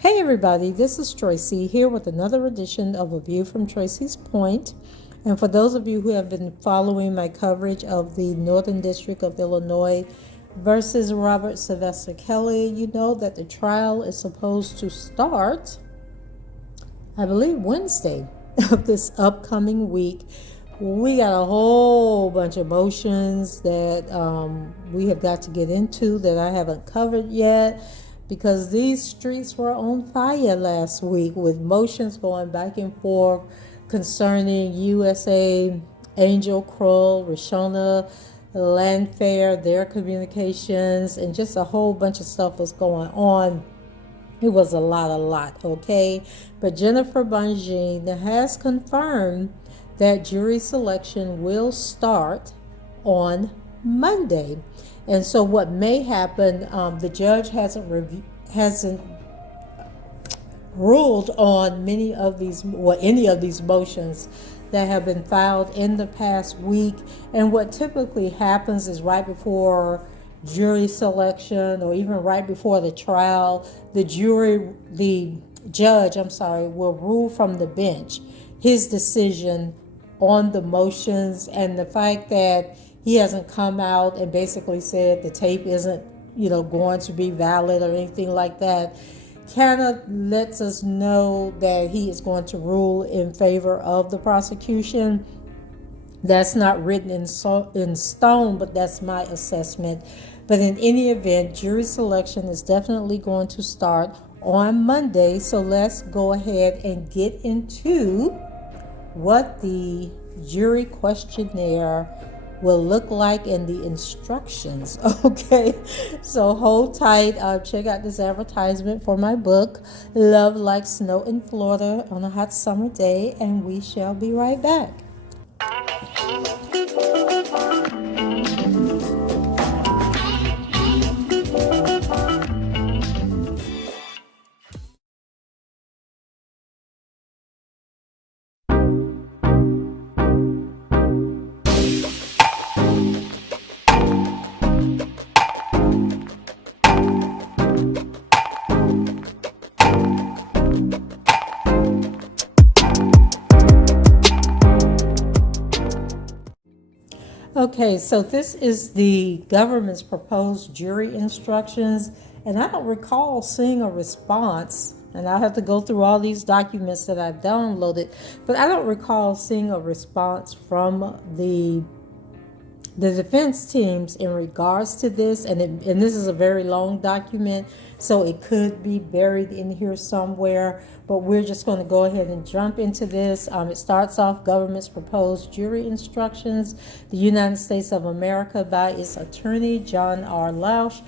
Hey everybody, this is Tracy here with another edition of A View from Tracy's Point. And for those of you who have been following my coverage of the Northern District of Illinois versus Robert Sylvester Kelly, you know that the trial is supposed to start, I believe, Wednesday of this upcoming week. We got a whole bunch of motions that we have got to get into that I haven't covered yet, because these streets were on fire last week with motions going back and forth concerning USA, Angel Kroll, Rashona Landfair, their communications, and just a whole bunch of stuff was going on. It was a lot, okay? But Jennifer Bongine has confirmed that jury selection will start on Monday. And so what may happen, the judge hasn't ruled on any of these motions that have been filed in the past week. And what typically happens is right before jury selection, or even right before the trial, the judge will rule from the bench his decision on the motions. And the fact that he hasn't come out and basically said the tape isn't, going to be valid or anything like that, kind of lets us know that he is going to rule in favor of the prosecution. That's not written in stone, but that's my assessment. But in any event, jury selection is definitely going to start on Monday. So let's go ahead and get into what the jury questionnaire will look like in the instructions. Okay, so hold tight. Check out this advertisement for my book, Love Like Snow in Florida on a Hot Summer Day, and we shall be right back. Okay, so this is the government's proposed jury instructions, and I don't recall seeing a response, and I'll have to go through all these documents that I've downloaded, but I don't recall seeing a response from the defense teams in regards to this, and this is a very long document, so it could be buried in here somewhere, but we're just going to go ahead and jump into this. It starts off government's proposed jury instructions. The United States of America, by its attorney John R. Lausch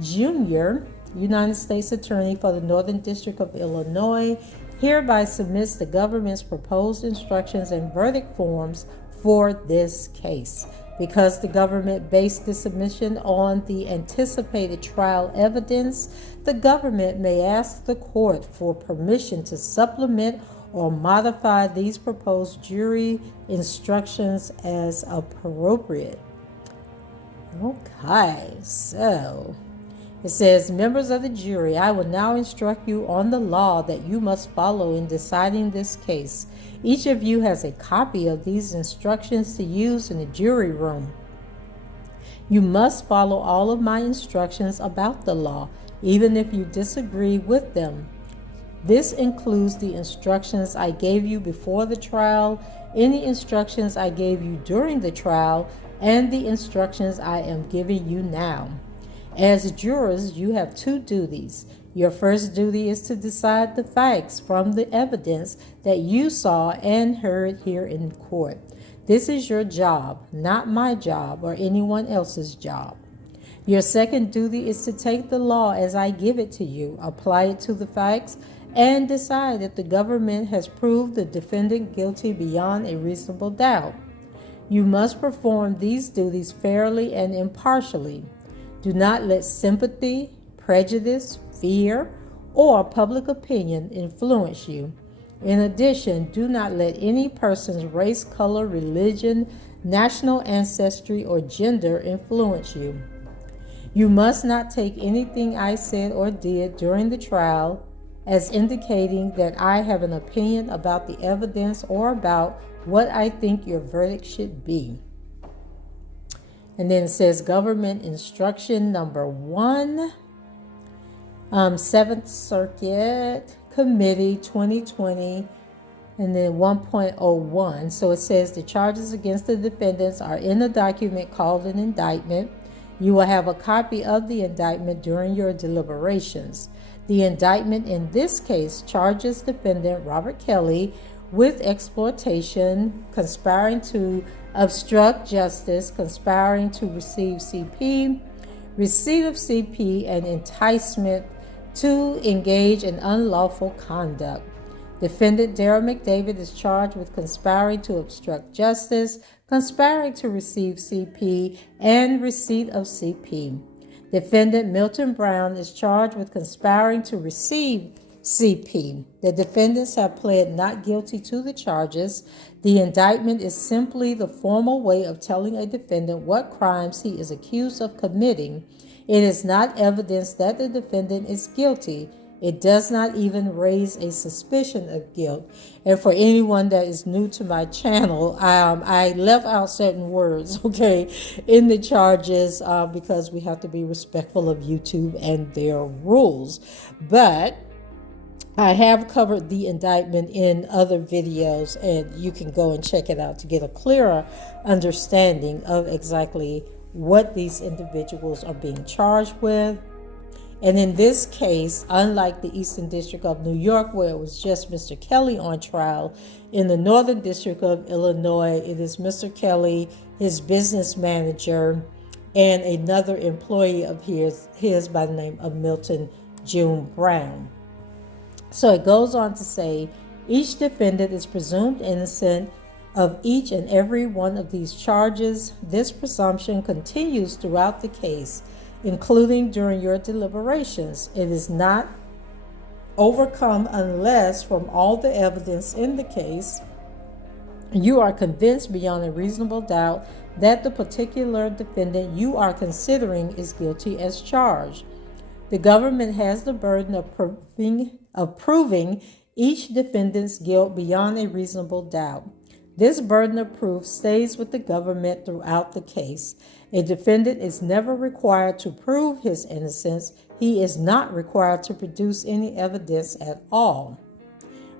Jr., United States Attorney for the Northern District of Illinois, hereby submits the government's proposed instructions and verdict forms for this case. Because the government based the submission on the anticipated trial evidence, the government may ask the court for permission to supplement or modify these proposed jury instructions as appropriate. Okay, so it says, members of the jury, I will now instruct you on the law that you must follow in deciding this case. Each of you has a copy of these instructions to use in the jury room. You must follow all of my instructions about the law, even if you disagree with them. This includes the instructions I gave you before the trial, any instructions I gave you during the trial, and the instructions I am giving you now. As jurors, you have two duties. Your first duty is to decide the facts from the evidence that you saw and heard here in court. This is your job, not my job or anyone else's job. Your second duty is to take the law as I give it to you, apply it to the facts, and decide if the government has proved the defendant guilty beyond a reasonable doubt. You must perform these duties fairly and impartially. Do not let sympathy, prejudice, fear, or public opinion influence you. In addition, do not let any person's race, color, religion, national ancestry, or gender influence you. You must not take anything I said or did during the trial as indicating that I have an opinion about the evidence or about what I think your verdict should be. And then it says government instruction number 1, 7th Circuit Committee 2020, and then 1.01. So it says the charges against the defendants are in a document called an indictment. You will have a copy of the indictment during your deliberations. The indictment in this case charges defendant Robert Kelly with exploitation, conspiring to obstruct justice, conspiring to receive CP, receipt of CP, and enticement to engage in unlawful conduct. Defendant Darrell McDavid is charged with conspiring to obstruct justice, conspiring to receive CP, and receipt of CP. Defendant Milton Brown is charged with conspiring to receive CP. The defendants have pled not guilty to the charges. The indictment is simply the formal way of telling a defendant what crimes he is accused of committing. It is not evidence that the defendant is guilty. It does not even raise a suspicion of guilt. And for anyone that is new to my channel, I left out certain words, okay, in the charges because we have to be respectful of YouTube and their rules. But I have covered the indictment in other videos, and you can go and check it out to get a clearer understanding of exactly what these individuals are being charged with. And in this case, unlike the Eastern District of New York, where it was just Mr. Kelly on trial, in the Northern District of Illinois, it is Mr. Kelly, his business manager, and another employee of his by the name of Milton June Brown. So it goes on to say, each defendant is presumed innocent of each and every one of these charges. This presumption continues throughout the case, including during your deliberations. It is not overcome unless, from all the evidence in the case, you are convinced beyond a reasonable doubt that the particular defendant you are considering is guilty as charged. The government has the burden of proving each defendant's guilt beyond a reasonable doubt. This burden of proof stays with the government throughout the case. A defendant is never required to prove his innocence. He is not required to produce any evidence at all.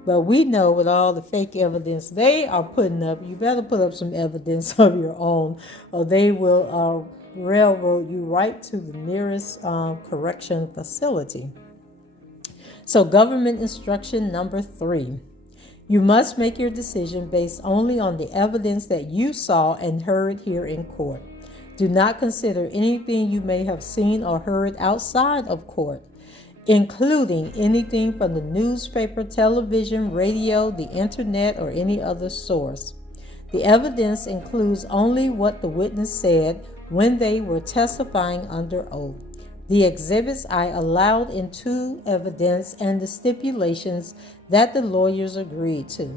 But we know with all the fake evidence they are putting up, you better put up some evidence of your own, or they will railroad you right to the nearest correction facility. So government instruction number 3. You must make your decision based only on the evidence that you saw and heard here in court. Do not consider anything you may have seen or heard outside of court, including anything from the newspaper, television, radio, the internet, or any other source. The evidence includes only what the witness said when they were testifying under oath. The exhibits I allowed into evidence and the stipulations that the lawyers agreed to.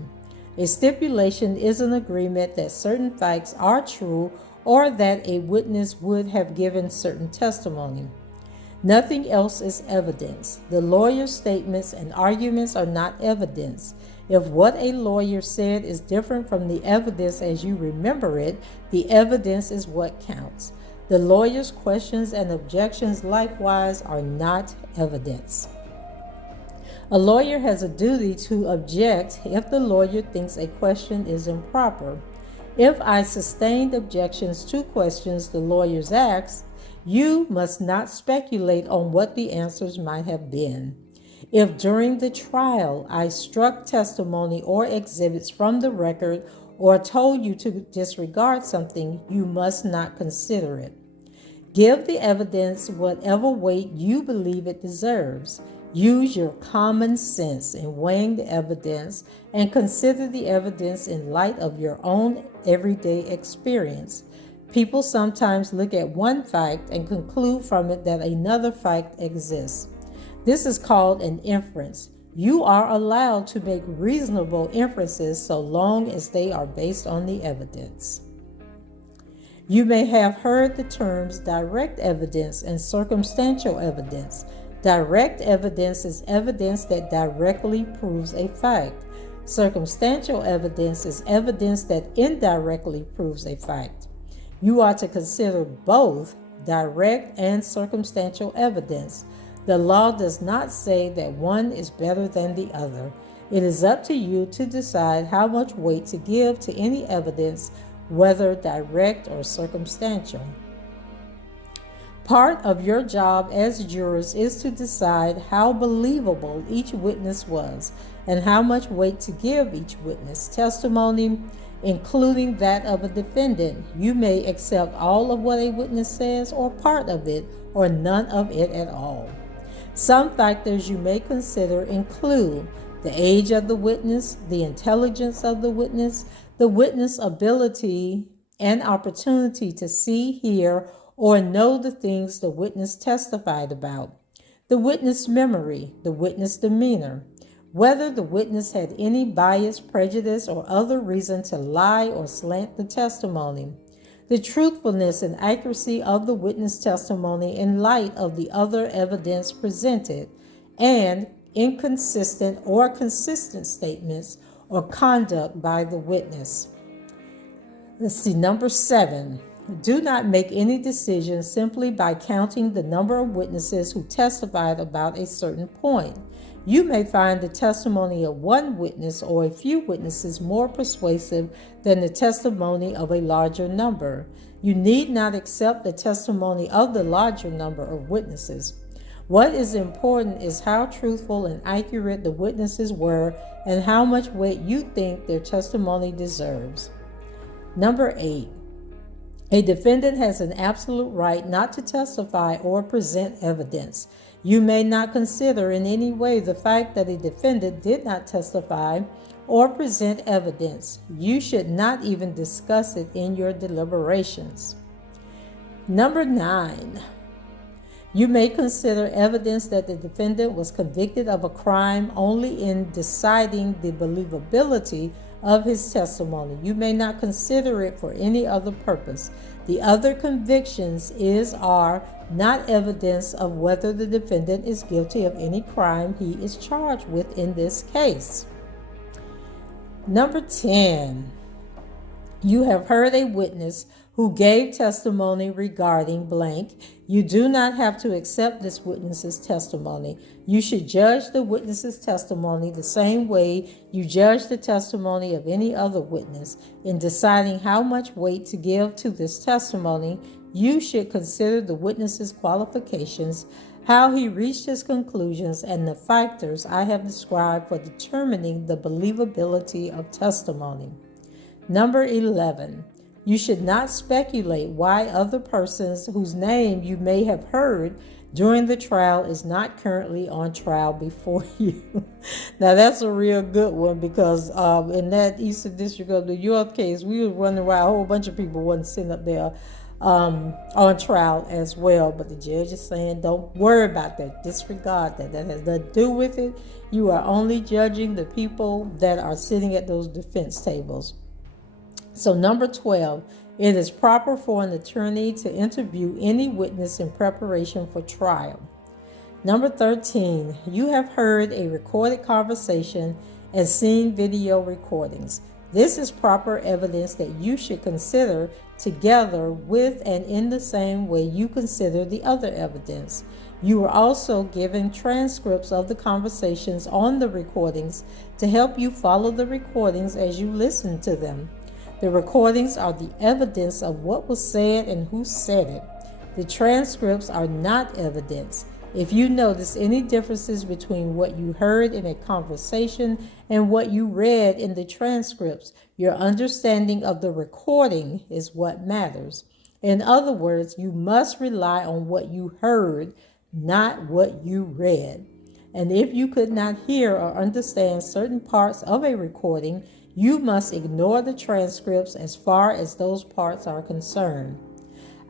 A stipulation is an agreement that certain facts are true or that a witness would have given certain testimony. Nothing else is evidence. The lawyer's statements and arguments are not evidence. If what a lawyer said is different from the evidence as you remember it, the evidence is what counts. The lawyer's questions and objections likewise are not evidence. A lawyer has a duty to object if the lawyer thinks a question is improper. If I sustained objections to questions the lawyers asked, you must not speculate on what the answers might have been. If during the trial I struck testimony or exhibits from the record or told you to disregard something, you must not consider it. Give the evidence whatever weight you believe it deserves. Use your common sense in weighing the evidence and consider the evidence in light of your own everyday experience. People sometimes look at one fact and conclude from it that another fact exists. This is called an inference. You are allowed to make reasonable inferences so long as they are based on the evidence. You may have heard the terms direct evidence and circumstantial evidence. Direct evidence is evidence that directly proves a fact. Circumstantial evidence is evidence that indirectly proves a fact. You are to consider both direct and circumstantial evidence. The law does not say that one is better than the other. It is up to you to decide how much weight to give to any evidence, whether direct or circumstantial. Part of your job as jurors is to decide how believable each witness was and how much weight to give each witness' testimony, including that of a defendant. You may accept all of what a witness says or part of it or none of it at all. Some factors you may consider include the age of the witness, the intelligence of the witness ability and opportunity to see, hear, or know the things the witness testified about, the witness memory, the witness demeanor, whether the witness had any bias, prejudice, or other reason to lie or slant the testimony, the truthfulness and accuracy of the witness testimony in light of the other evidence presented, and inconsistent or consistent statements or conduct by the witness. Let's see, number 7. Do not make any decision simply by counting the number of witnesses who testified about a certain point. You may find the testimony of one witness or a few witnesses more persuasive than the testimony of a larger number. You need not accept the testimony of the larger number of witnesses. What is important is how truthful and accurate the witnesses were and how much weight you think their testimony deserves. Number 8. A defendant has an absolute right not to testify or present evidence. You may not consider in any way the fact that a defendant did not testify or present evidence. You should not even discuss it in your deliberations. Number 9. You may consider evidence that the defendant was convicted of a crime only in deciding the believability of his testimony. You may not consider it for any other purpose. The other convictions are not evidence of whether the defendant is guilty of any crime he is charged with in this case. Number 10. You have heard a witness who gave testimony regarding blank. You do not have to accept this witness's testimony. You should judge the witness's testimony the same way you judge the testimony of any other witness. In deciding how much weight to give to this testimony, you should consider the witness's qualifications, how he reached his conclusions, and the factors I have described for determining the believability of testimony. Number 11. You should not speculate why other persons whose name you may have heard during the trial is not currently on trial before you. Now that's a real good one because in that Eastern District of New York case, we were wondering why a whole bunch of people wasn't sitting up there on trial as well. But the judge is saying, don't worry about that. Disregard that. That has nothing to do with it. You are only judging the people that are sitting at those defense tables. So number 12, it is proper for an attorney to interview any witness in preparation for trial. Number 13, you have heard a recorded conversation and seen video recordings. This is proper evidence that you should consider together with and in the same way you consider the other evidence. You are also given transcripts of the conversations on the recordings to help you follow the recordings as you listen to them. The recordings are the evidence of what was said and who said it. The transcripts are not evidence. If you notice any differences between what you heard in a conversation and what you read in the transcripts, your understanding of the recording is what matters. In other words, you must rely on what you heard, not what you read. And if you could not hear or understand certain parts of a recording, you must ignore the transcripts as far as those parts are concerned.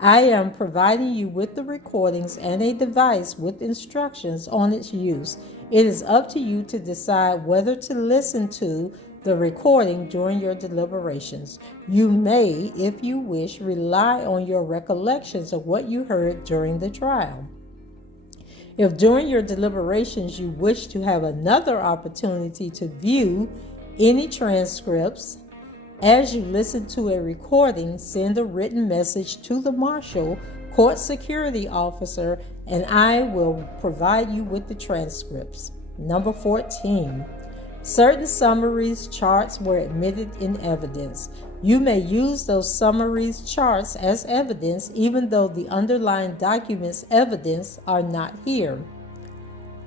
I am providing you with the recordings and a device with instructions on its use. It is up to you to decide whether to listen to the recording during your deliberations. You may, if you wish, rely on your recollections of what you heard during the trial. If during your deliberations you wish to have another opportunity to view any transcripts, as you listen to a recording, send a written message to the marshal, court security officer, and I will provide you with the transcripts. Number 14. Certain summaries, charts were admitted in evidence. You may use those summaries, charts as evidence, even though the underlying documents' evidence are not here.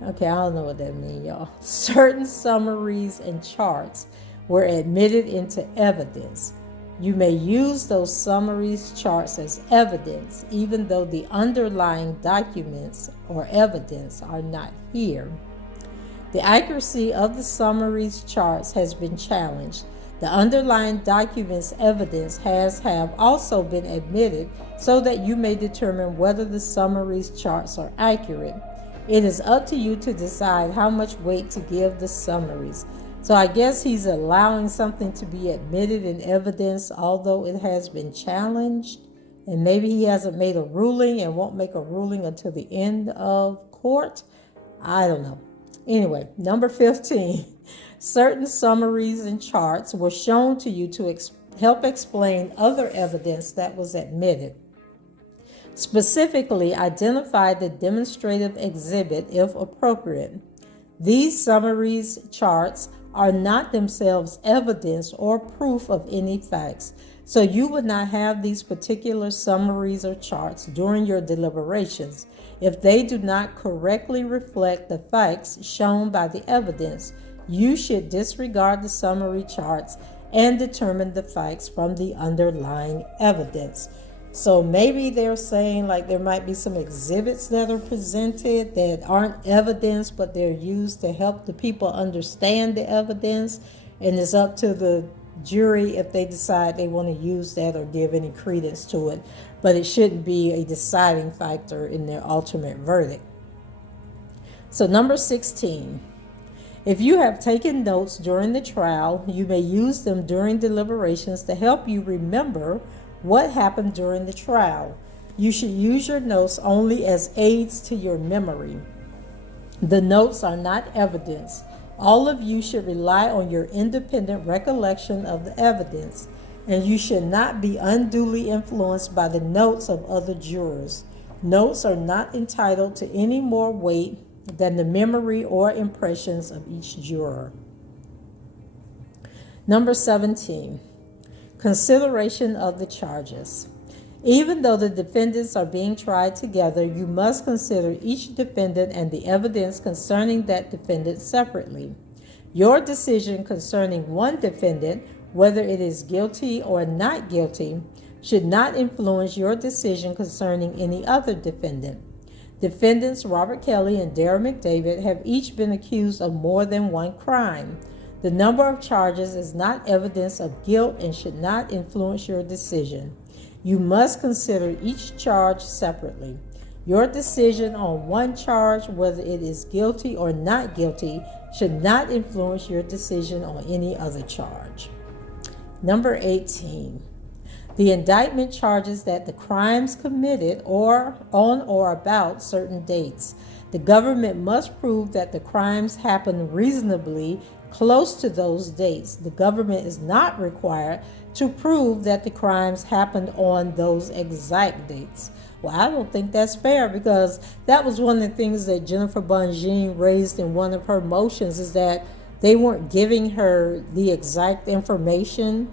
Okay, I don't know what that means, y'all. Certain summaries and charts were admitted into evidence. You may use those summaries, charts as evidence, even though the underlying documents or evidence are not here. The accuracy of the summaries, charts has been challenged. The underlying documents' evidence have also been admitted so that you may determine whether the summaries, charts are accurate. It is up to you to decide how much weight to give the summaries. So I guess he's allowing something to be admitted in evidence, although it has been challenged. And maybe he hasn't made a ruling and won't make a ruling until the end of court. I don't know. Anyway, number 15. Certain summaries and charts were shown to you to help explain other evidence that was admitted. Specifically, identify the demonstrative exhibit if appropriate. These summaries, charts, are not themselves evidence or proof of any facts, so you would not have these particular summaries or charts during your deliberations if they do not correctly reflect the facts shown by the evidence. You should disregard the summary charts and determine the facts from the underlying evidence. So maybe they're saying like there might be some exhibits that are presented that aren't evidence, but they're used to help the people understand the evidence. And it's up to the jury if they decide they want to use that or give any credence to it. But it shouldn't be a deciding factor in their ultimate verdict. So number 16. If you have taken notes during the trial, you may use them during deliberations to help you remember what happened during the trial. You should use your notes only as aids to your memory. The notes are not evidence. All of you should rely on your independent recollection of the evidence, and you should not be unduly influenced by the notes of other jurors. Notes are not entitled to any more weight than the memory or impressions of each juror. Number 17. Consideration of the charges. Even though the defendants are being tried together, you must consider each defendant and the evidence concerning that defendant separately. Your decision concerning one defendant, whether it is guilty or not guilty, should not influence your decision concerning any other defendant. Defendants Robert Kelly and Darrell McDavid have each been accused of more than one crime. The number of charges is not evidence of guilt and should not influence your decision. You must consider each charge separately. Your decision on one charge, whether it is guilty or not guilty, should not influence your decision on any other charge. Number 18. The indictment charges that the crimes committed or on or about certain dates. The government must prove that the crimes happened reasonably close to those dates. The government is not required to prove that the crimes happened on those exact dates. Well, I don't think that's fair, because that was one of the things that Jennifer Bongine raised in one of her motions, is that they weren't giving her the exact information.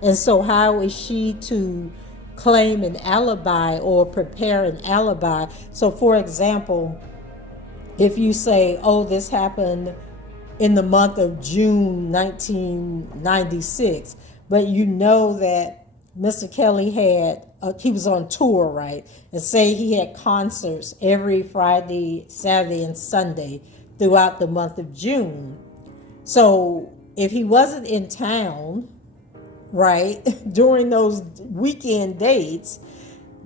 And so how is she to claim an alibi or prepare an alibi? So for example, if you say, oh, this happened in the month of June 1996, but you know that Mr. Kelly he was on tour, right? And say he had concerts every Friday, Saturday, and Sunday throughout the month of June. So if he wasn't in town, right, during those weekend dates,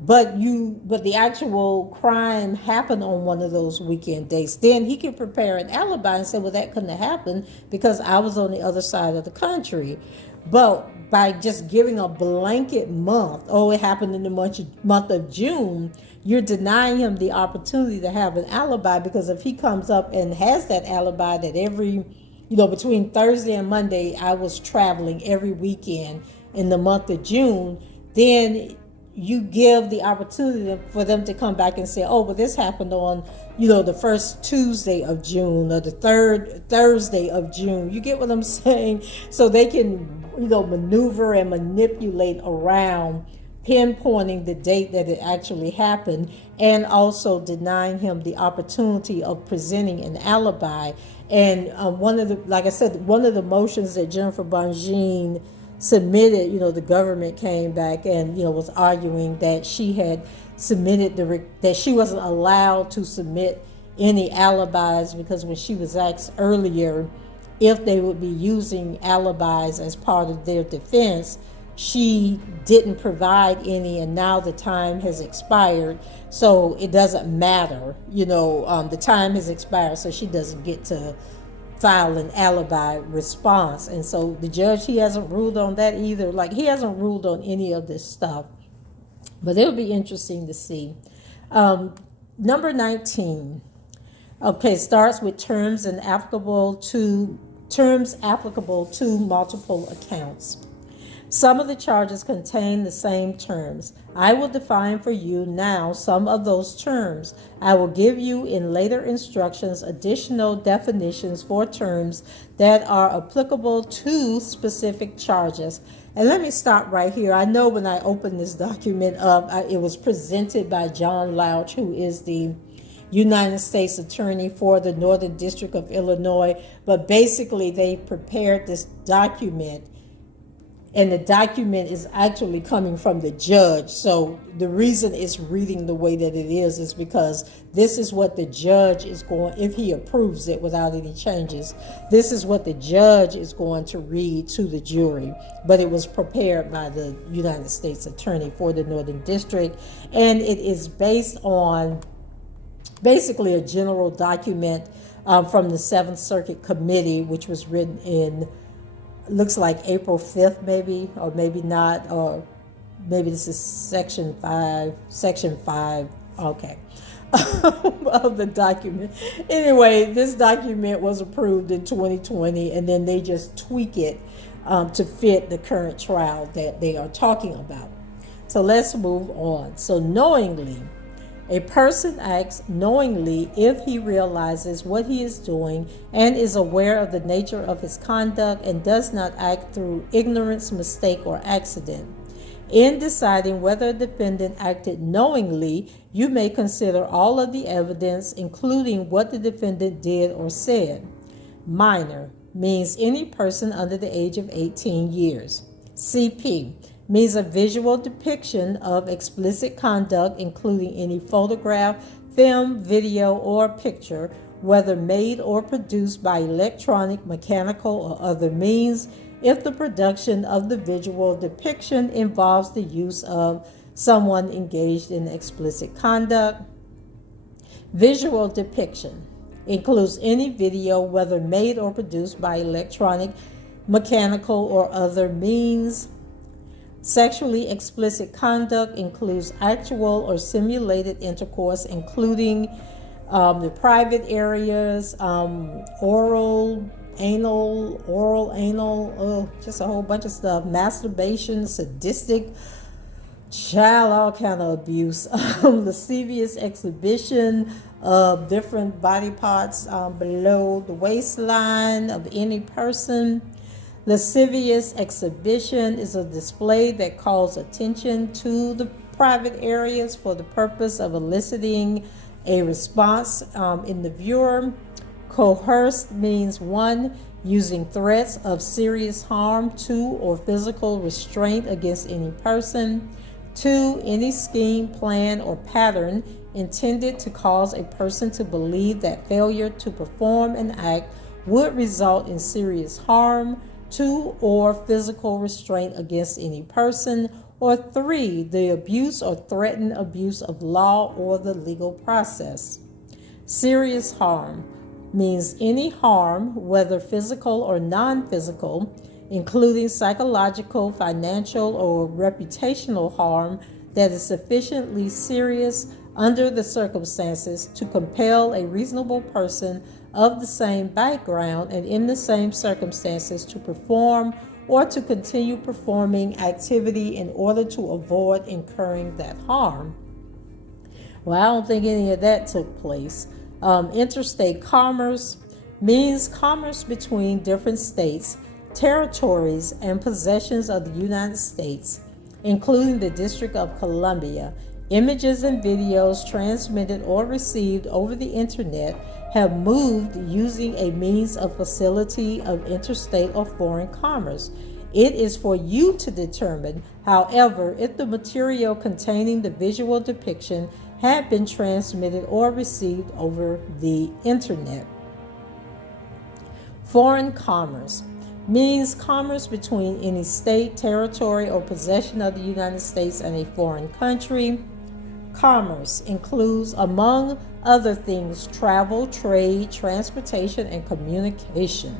but the actual crime happened on one of those weekend dates, then he can prepare an alibi and say, well, that couldn't have happened because I was on the other side of the country. But by just giving a blanket month, oh, it happened in the month of June, you're denying him the opportunity to have an alibi, because if he comes up and has that alibi that every, between Thursday and Monday, I was traveling every weekend in the month of June, then you give the opportunity for them to come back and say, oh, but this happened on, the first Tuesday of June or the third Thursday of June. You get what I'm saying? So they can, maneuver and manipulate around pinpointing the date that it actually happened, and also denying him the opportunity of presenting an alibi. And one of the motions that Jennifer Bongine submitted, the government came back and, was arguing that she had submitted that she wasn't allowed to submit any alibis, because when she was asked earlier if they would be using alibis as part of their defense, she didn't provide any, and now the time has expired, so it doesn't matter, the time has expired, so she doesn't get to file an alibi response. And so the judge, he hasn't ruled on that either. Like, he hasn't ruled on any of this stuff, but it'll be interesting to see. Number 19, starts with terms applicable to multiple accounts. Some of the charges contain the same terms. I will define for you now some of those terms. I will give you in later instructions additional definitions for terms that are applicable to specific charges. And let me stop right here. I know when I opened this document up, it was presented by John Louch, who is the United States Attorney for the Northern District of Illinois. But basically, they prepared this document, and the document is actually coming from the judge. So the reason it's reading the way that it is because this is what the judge is going, if he approves it without any changes, this is what the judge is going to read to the jury. But it was prepared by the United States Attorney for the Northern District, and it is based on basically a general document from the Seventh Circuit Committee, which was written in, looks like April 5th, maybe, or maybe not, or maybe this is section 5, okay, of the document. Anyway, this document was approved in 2020, and then they just tweak it to fit the current trial that they are talking about. So let's move on. So knowingly, a person acts knowingly if he realizes what he is doing and is aware of the nature of his conduct and does not act through ignorance, mistake, or accident. In deciding whether a defendant acted knowingly, you may consider all of the evidence, including what the defendant did or said. Minor means any person under the age of 18 years. CP means a visual depiction of explicit conduct, including any photograph, film, video, or picture, whether made or produced by electronic, mechanical, or other means, if the production of the visual depiction involves the use of someone engaged in explicit conduct. Visual depiction includes any video, whether made or produced by electronic, mechanical, or other means. Sexually explicit conduct includes actual or simulated intercourse, including the private areas, oral, anal, just a whole bunch of stuff, masturbation, sadistic, child, all kind of abuse, lascivious exhibition of different body parts below the waistline of any person. Lascivious exhibition is a display that calls attention to the private areas for the purpose of eliciting a response in the viewer. Coerced means 1, using threats of serious harm, 2, or physical restraint against any person. 2, any scheme, plan, or pattern intended to cause a person to believe that failure to perform an act would result in serious harm, 2, or physical restraint against any person, Or 3, the abuse or threatened abuse of law or the legal process. Serious harm means any harm, whether physical or non-physical, including psychological, financial, or reputational harm that is sufficiently serious under the circumstances to compel a reasonable person of the same background and in the same circumstances to perform or to continue performing activity in order to avoid incurring that harm. Well, I don't think any of that took place. Interstate commerce means commerce between different states, territories, and possessions of the United States, including the District of Columbia. Images and videos transmitted or received over the internet have moved using a means of facility of interstate or foreign commerce. It is for you to determine, however, if the material containing the visual depiction had been transmitted or received over the internet. Foreign commerce means commerce between any state, territory, or possession of the United States and a foreign country. Commerce includes, among other things, travel, trade, transportation, and communication.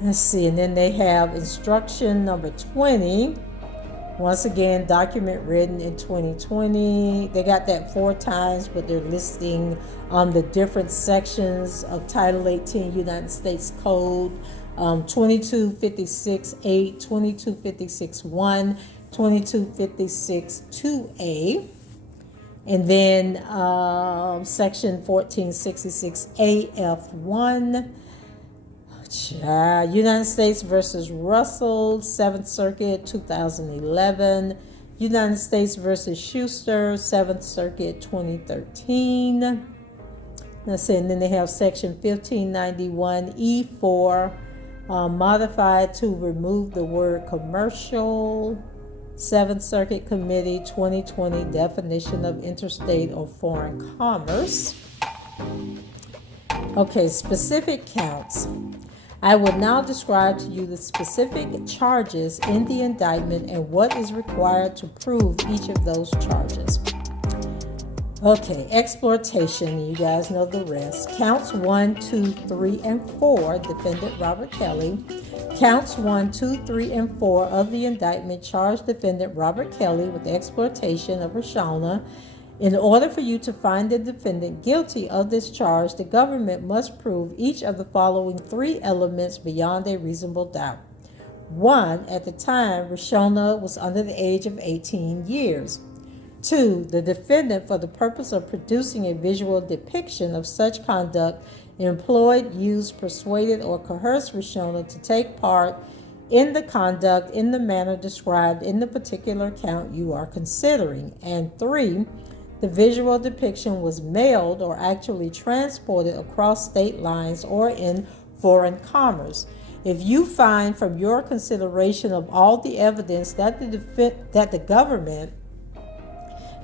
Let's see, and then they have instruction number 20. Once again, document written in 2020. They got that 4 times, but they're listing the different sections of Title 18 United States Code, 2256.8, 2256.1, 2256.2a, and then section 1466A F1. United States versus Russell, 7th Circuit, 2011. United States versus Schuster, 7th Circuit, 2013. Let's see, and then they have section 1591E4, modified to remove the word commercial. 7th Circuit Committee, 2020, definition of interstate or foreign commerce. Okay, specific counts. I will now describe to you the specific charges in the indictment and what is required to prove each of those charges. Okay, exploitation, you guys know the rest. Counts 1, 2, 3, and 4, defendant Robert Kelly. Counts 1, 2, 3, and 4 of the indictment charge defendant Robert Kelly with the exploitation of Roshana. In order for you to find the defendant guilty of this charge, the government must prove each of the following 3 elements beyond a reasonable doubt. 1, at the time, Roshana was under the age of 18 years. 2, the defendant, for the purpose of producing a visual depiction of such conduct, employed, used, persuaded, or coerced Roshana to take part in the conduct in the manner described in the particular count you are considering. And 3, the visual depiction was mailed or actually transported across state lines or in foreign commerce. If you find from your consideration of all the evidence that the government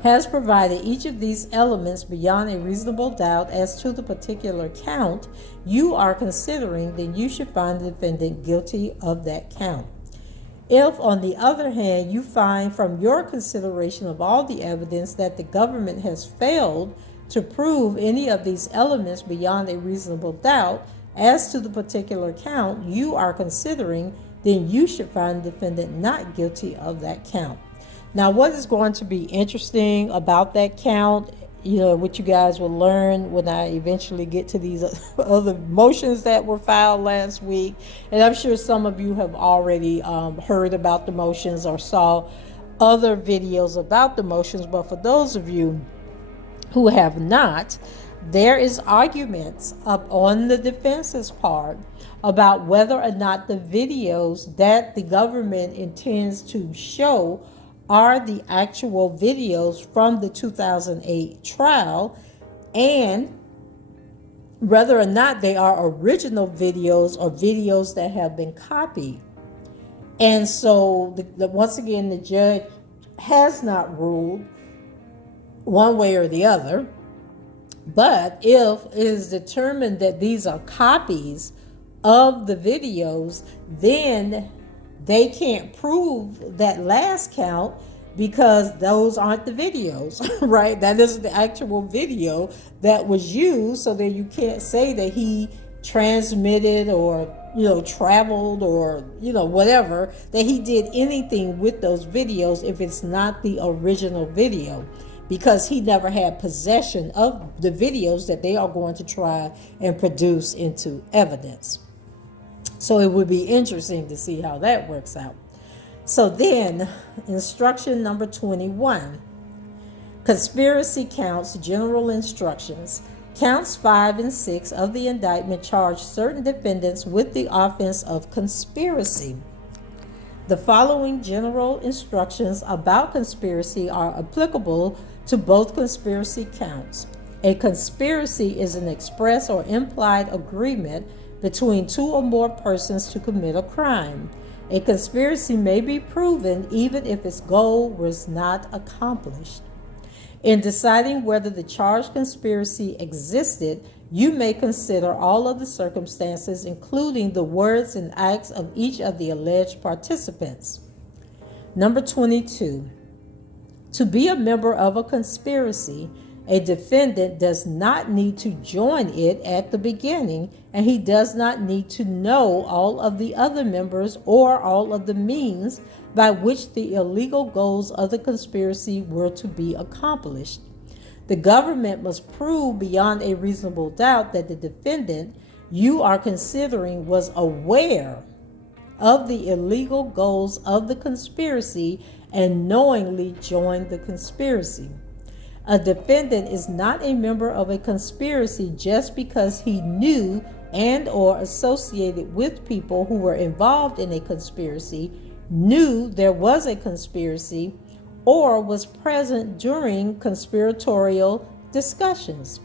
has provided each of these elements beyond a reasonable doubt as to the particular count you are considering, then you should find the defendant guilty of that count. If, on the other hand, you find from your consideration of all the evidence that the government has failed to prove any of these elements beyond a reasonable doubt as to the particular count you are considering, then you should find the defendant not guilty of that count. Now, what is going to be interesting about that count, what you guys will learn when I eventually get to these other motions that were filed last week, and I'm sure some of you have already heard about the motions or saw other videos about the motions, but for those of you who have not, there is arguments up on the defense's part about whether or not the videos that the government intends to show are the actual videos from the 2008 trial, and whether or not they are original videos or videos that have been copied. And so, once again, the judge has not ruled one way or the other, but if it is determined that these are copies of the videos, then they can't prove that last count because those aren't the videos, right? That isn't the actual video that was used. So then you can't say that he transmitted or, traveled or, whatever, that he did anything with those videos if it's not the original video, because he never had possession of the videos that they are going to try and produce into evidence. So it would be interesting to see how that works out. So then, instruction number 21, conspiracy counts, general instructions. Counts 5 and 6 of the indictment charge certain defendants with the offense of conspiracy. The following general instructions about conspiracy are applicable to both conspiracy counts. A conspiracy is an express or implied agreement between two or more persons to commit a crime. A conspiracy may be proven even if its goal was not accomplished. In deciding whether the charged conspiracy existed, you may consider all of the circumstances, including the words and acts of each of the alleged participants. Number 22. To be a member of a conspiracy, a defendant does not need to join it at the beginning, and he does not need to know all of the other members or all of the means by which the illegal goals of the conspiracy were to be accomplished. The government must prove beyond a reasonable doubt that the defendant you are considering was aware of the illegal goals of the conspiracy and knowingly joined the conspiracy. A defendant is not a member of a conspiracy just because he knew and or associated with people who were involved in a conspiracy, knew there was a conspiracy, or was present during conspiratorial discussions.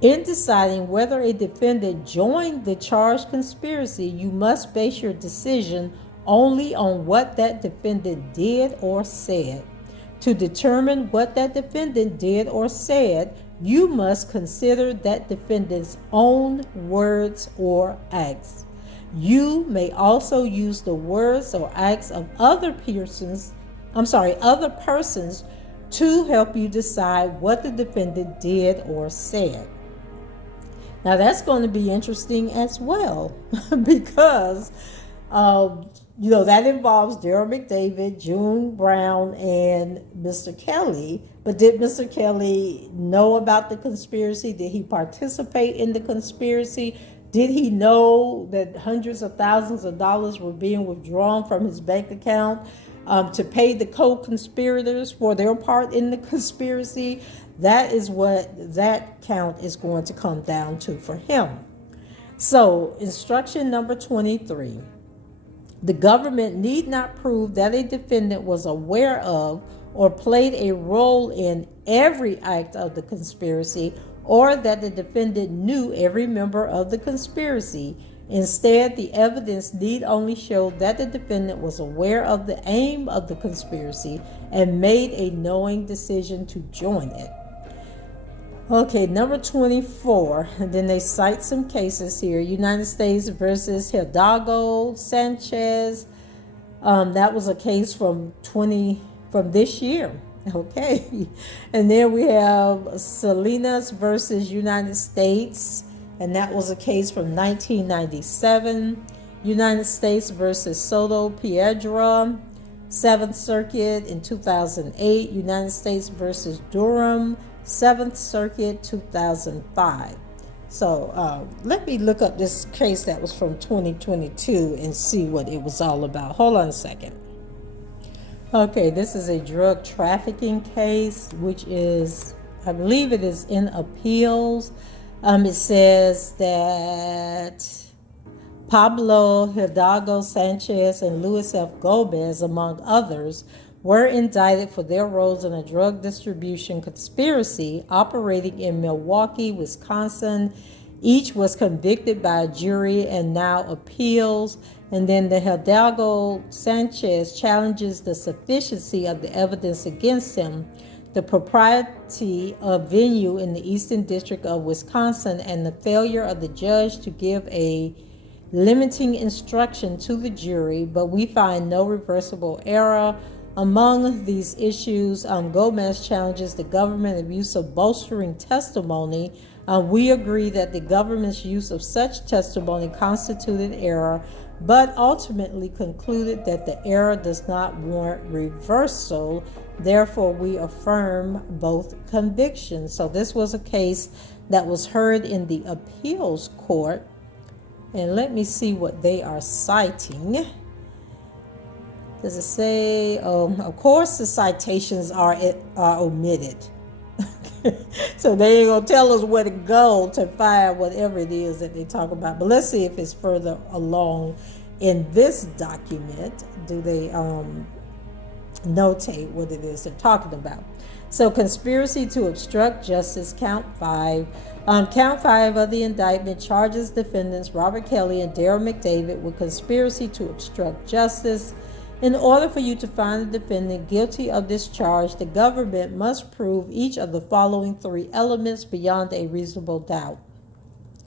In deciding whether a defendant joined the charged conspiracy, you must base your decision only on what that defendant did or said. To determine what that defendant did or said, you must consider that defendant's own words or acts. You may also use the words or acts of other persons to help you decide what the defendant did or said. Now that's going to be interesting as well because that involves Daryl McDavid, June Brown, and Mr. Kelly. But did Mr. Kelly know about the conspiracy? Did he participate in the conspiracy? Did he know that hundreds of thousands of dollars were being withdrawn from his bank account to pay the co-conspirators for their part in the conspiracy? That is what that count is going to come down to for him. So, instruction number 23. The government need not prove that a defendant was aware of or played a role in every act of the conspiracy, or that the defendant knew every member of the conspiracy. Instead, the evidence need only show that the defendant was aware of the aim of the conspiracy and made a knowing decision to join it. Okay, number 24, and then they cite some cases here. United States versus Hidalgo Sanchez. That was a case from this year. Okay, and then we have Salinas versus United States, and that was a case from 1997. United States versus Soto Piedra, 7th Circuit in 2008. United States versus Durham, 7th Circuit, 2005. So let me look up this case that was from 2022 and see what it was all about. Hold on a second. Okay, this is a drug trafficking case, which is, I believe it is in appeals. It says that Pablo Hidalgo Sanchez and Luis F. Gomez, among others, were indicted for their roles in a drug distribution conspiracy operating in Milwaukee, Wisconsin. Each was convicted by a jury and now appeals. And then the Hidalgo Sanchez challenges the sufficiency of the evidence against him, the propriety of venue in the Eastern District of Wisconsin, and the failure of the judge to give a limiting instruction to the jury, but we find no reversible error. Among these issues, Gomez challenges the government abuse of bolstering testimony. We agree that the government's use of such testimony constituted error, but ultimately concluded that the error does not warrant reversal. Therefore, we affirm both convictions. So this was a case that was heard in the appeals court. And let me see what they are citing. Does it say, of course the citations are omitted. So they ain't gonna tell us where to go to find whatever it is that they talk about. But let's see if it's further along in this document. Do they notate what it is they're talking about? So conspiracy to obstruct justice, count 5. Count 5 of the indictment charges defendants Robert Kelly and Darrell McDavid with conspiracy to obstruct justice. In order for you to find the defendant guilty of this charge, the government must prove each of the following 3 elements beyond a reasonable doubt.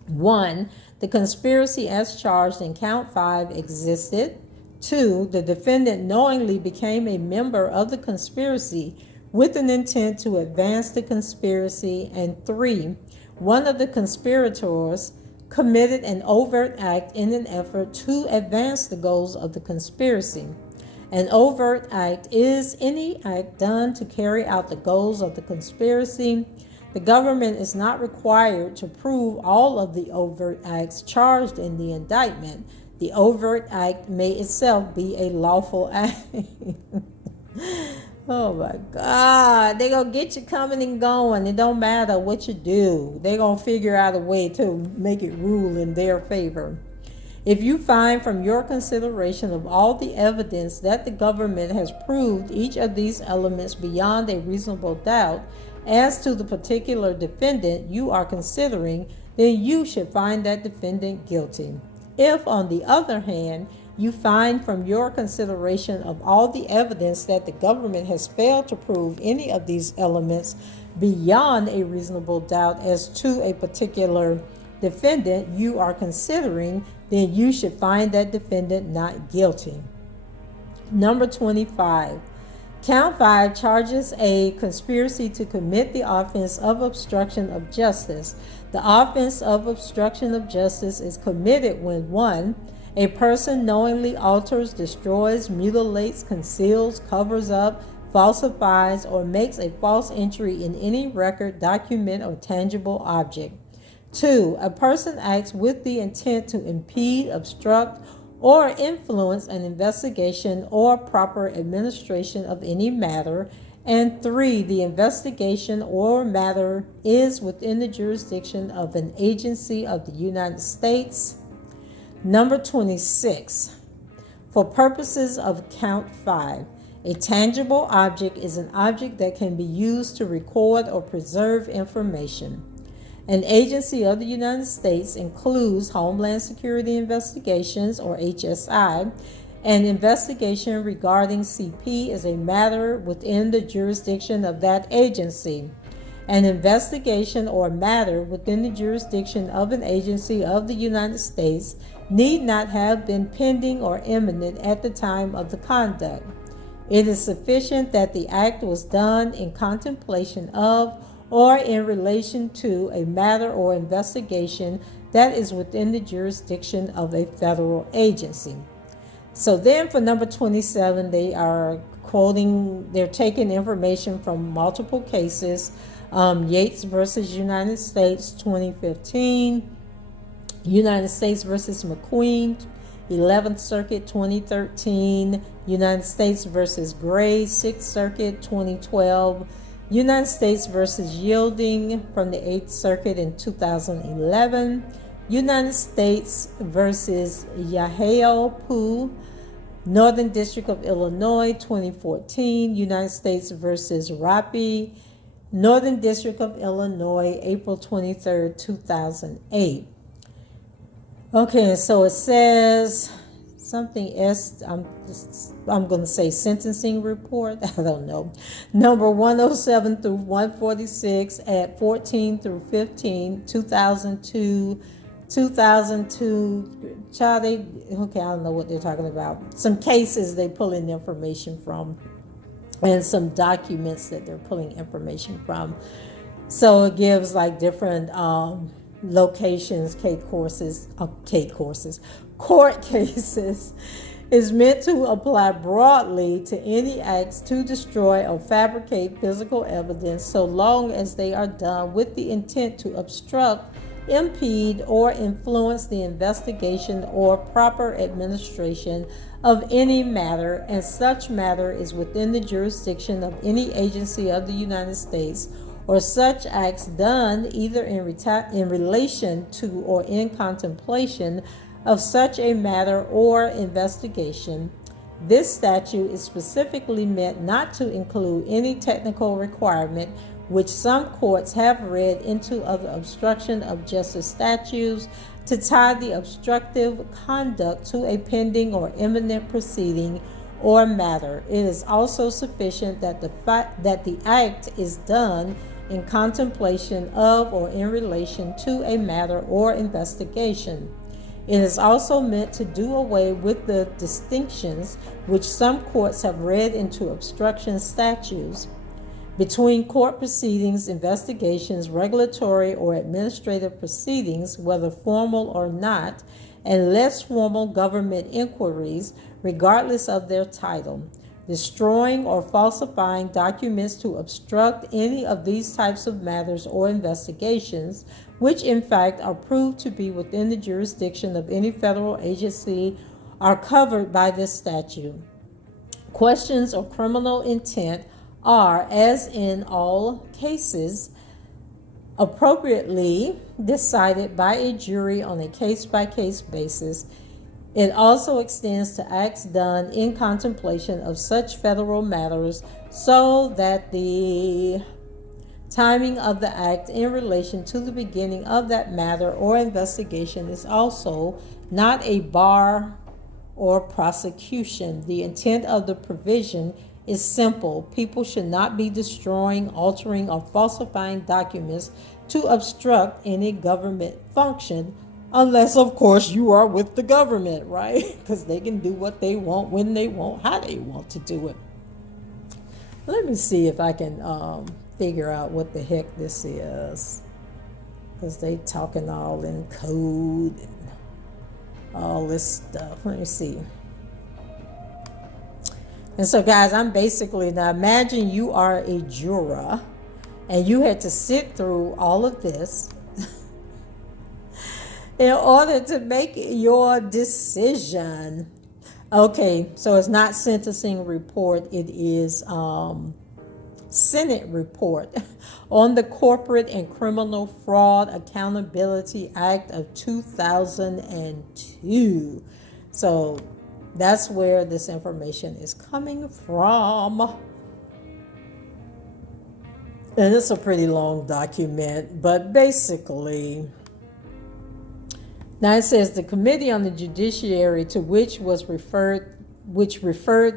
1. The conspiracy as charged in count 5 existed. 2. The defendant knowingly became a member of the conspiracy with an intent to advance the conspiracy. And 3. One of the conspirators committed an overt act in an effort to advance the goals of the conspiracy. An overt act is any act done to carry out the goals of the conspiracy. The government is not required to prove all of the overt acts charged in the indictment. The overt act may itself be a lawful act. Oh my God, they're going to get you coming and going. It don't matter what you do. They're going to figure out a way to make it rule in their favor. If you find from your consideration of all the evidence that the government has proved each of these elements beyond a reasonable doubt as to the particular defendant you are considering, then you should find that defendant guilty. If, on the other hand, you find from your consideration of all the evidence that the government has failed to prove any of these elements beyond a reasonable doubt as to a particular defendant you are considering, then you should find that defendant not guilty. Number 25. Count 5 charges a conspiracy to commit the offense of obstruction of justice. The offense of obstruction of justice is committed when 1. A person knowingly alters, destroys, mutilates, conceals, covers up, falsifies, or makes a false entry in any record, document, or tangible object. 2. A person acts with the intent to impede, obstruct, or influence an investigation or proper administration of any matter. And 3. The investigation or matter is within the jurisdiction of an agency of the United States. Number 26. For purposes of count 5, a tangible object is an object that can be used to record or preserve information. An agency of the United States includes Homeland Security Investigations, or HSI. An investigation regarding CP is a matter within the jurisdiction of that agency. An investigation or matter within the jurisdiction of an agency of the United States need not have been pending or imminent at the time of the conduct. It is sufficient that the act was done in contemplation of or in relation to a matter or investigation that is within the jurisdiction of a federal agency. So then for number 27, they are they're taking information from multiple cases. Yates versus United States, 2015. United States versus McQueen, 11th Circuit, 2013. United States versus Gray, 6th Circuit, 2012. United States versus Yielding from the 8th Circuit in 2011. United States versus Yaheo Poo, Northern District of Illinois, 2014. United States versus Rapi, Northern District of Illinois, April 23rd, 2008. Okay, so it says something else. I'm going to say sentencing report. I don't know. Number 107 through 146 at 14 through 15, 2002, 2002, child, okay, I don't know what they're talking about. Some cases they pulling information from, and some documents that they're pulling information from. So it gives like different locations, court cases is meant to apply broadly to any acts to destroy or fabricate physical evidence so long as they are done with the intent to obstruct, impede, or influence the investigation or proper administration of any matter, and such matter is within the jurisdiction of any agency of the United States, or such acts done either in relation to or in contemplation of such a matter or investigation. This statute is specifically meant not to include any technical requirement which some courts have read into other obstruction of justice statutes to tie the obstructive conduct to a pending or imminent proceeding or matter. It is also sufficient that the act is done in contemplation of or in relation to a matter or investigation. It is also meant to do away with the distinctions which some courts have read into obstruction statutes between court proceedings, investigations, regulatory or administrative proceedings, whether formal or not, and less formal government inquiries, regardless of their title. Destroying or falsifying documents to obstruct any of these types of matters or investigations, which in fact are proved to be within the jurisdiction of any federal agency, are covered by this statute. Questions of criminal intent are, as in all cases, appropriately decided by a jury on a case-by-case basis. It also extends to acts done in contemplation of such federal matters so that the timing of the act in relation to the beginning of that matter or investigation is also not a bar or prosecution. The intent of the provision is simple. People should not be destroying, altering, or falsifying documents to obstruct any government function, unless, of course, you are with the government, right? Because they can do what they want, when they want, how they want to do it. Let me see if I can figure out what the heck this is, because they talking all in code and all this stuff. Let me see. And so, guys, I'm basically, now imagine you are a juror and you had to sit through all of this in order to make your decision. Okay, so it's not sentencing report, it is Senate report on the Corporate and Criminal Fraud Accountability Act of 2002. So that's where this information is coming from. And it's a pretty long document, but basically, now it says the Committee on the Judiciary, to which referred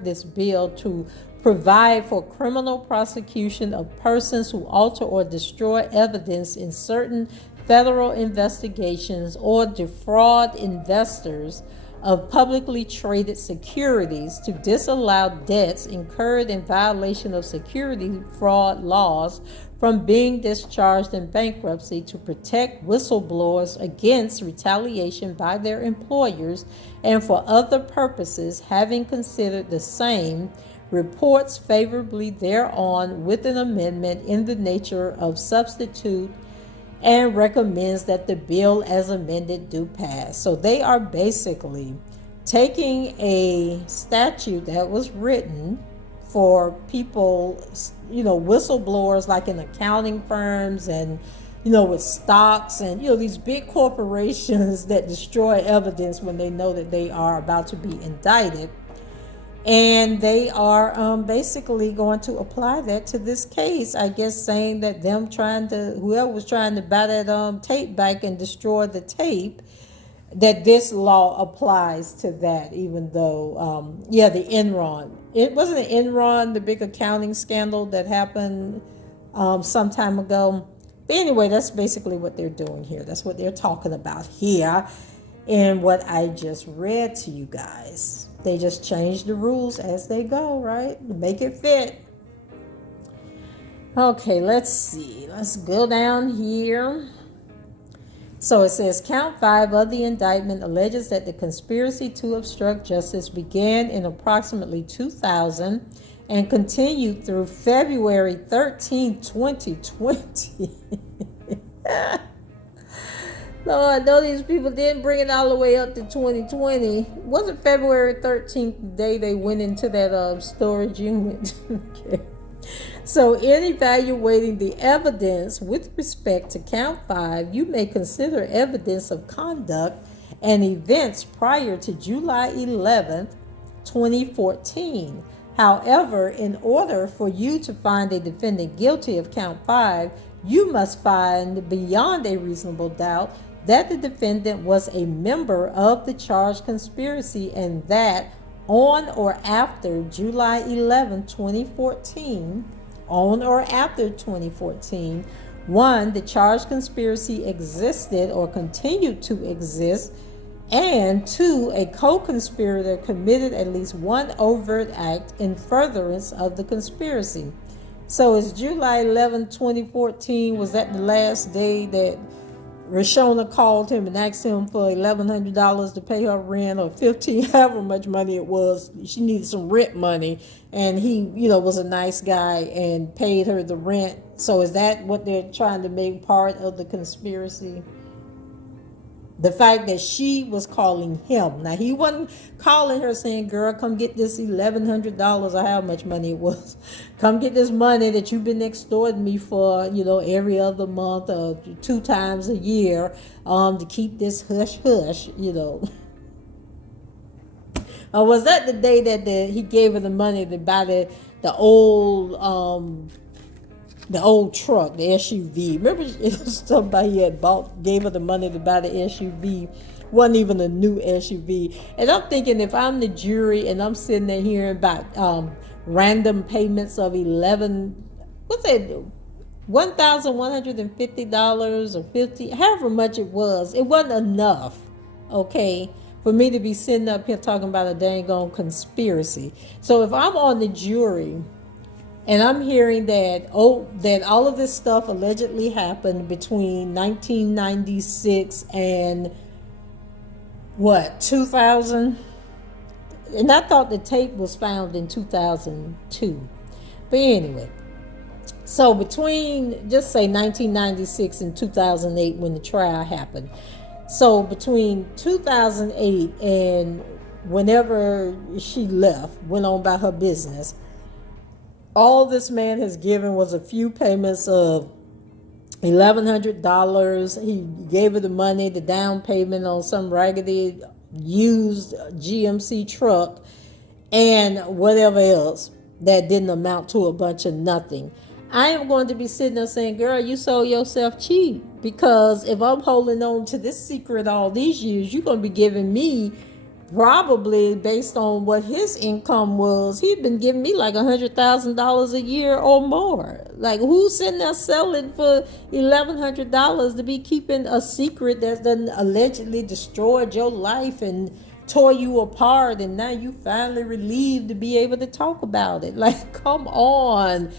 this bill to provide for criminal prosecution of persons who alter or destroy evidence in certain federal investigations or defraud investors of publicly traded securities, to disallow debts incurred in violation of security fraud laws from being discharged in bankruptcy, to protect whistleblowers against retaliation by their employers, and for other purposes, having considered the same, reports favorably thereon with an amendment in the nature of substitute, and recommends that the bill as amended do pass. So they are basically taking a statute that was written for people, whistleblowers like in accounting firms and, with stocks and, these big corporations that destroy evidence when they know that they are about to be indicted. And they are basically going to apply that to this case, I guess, saying that whoever was trying to buy that tape back and destroy the tape, that this law applies to that, even though, the Enron. It wasn't an Enron, the big accounting scandal that happened some time ago. But anyway, that's basically what they're doing here. That's what they're talking about here in what I just read to you guys. They just change the rules as they go, right? To make it fit. Okay, let's see. Let's go down here. So it says, count 5 of the indictment alleges that the conspiracy to obstruct justice began in approximately 2000 and continued through February 13, 2020. Lord, no, these people didn't bring it all the way up to 2020. Wasn't February 13th the day they went into that storage unit? Okay. So in evaluating the evidence with respect to count 5, you may consider evidence of conduct and events prior to July 11th, 2014. However, in order for you to find a defendant guilty of count 5, you must find beyond a reasonable doubt that the defendant was a member of the charged conspiracy and that on or after July 11, 2014, on or after 2014, 1, the charged conspiracy existed or continued to exist, and 2, a co-conspirator committed at least one overt act in furtherance of the conspiracy. So it's July 11, 2014. Was that the last day that Rashona called him and asked him for $1,100 to pay her rent, or 15, however much money it was? She needed some rent money, and he, was a nice guy and paid her the rent. So is that what they're trying to make part of the conspiracy? The fact that she was calling him. Now, he wasn't calling her saying, girl, come get this $1,100 or how much money it was. Come get this money that you've been extorting me for, every other month or 2 times a year to keep this hush. Or was that the day that he gave her the money to buy the old truck, the SUV? Remember, somebody had gave her the money to buy the SUV. Wasn't even a new SUV. And I'm thinking, if I'm the jury and I'm sitting there hearing about random payments of $1,150 or 50, however much it wasn't enough, okay, for me to be sitting up here talking about a dang on conspiracy. So if I'm on the jury and I'm hearing that all of this stuff allegedly happened between 1996 and 2000, and I thought the tape was found in 2002. But anyway, so between, just say 1996 and 2008 when the trial happened. So between 2008 and whenever she went on about her business, all this man has given was a few payments of $1,100. He gave her the money, the down payment on some raggedy used GMC truck, and whatever else that didn't amount to a bunch of nothing. I am going to be sitting there saying, girl, you sold yourself cheap, because if I'm holding on to this secret all these years, you're going to be giving me, probably based on what his income was, he'd been giving me like $100,000 a year or more. Like, who's sitting there selling for $1,100 to be keeping a secret that's done allegedly destroyed your life and tore you apart, and now you finally relieved to be able to talk about it? Like, come on.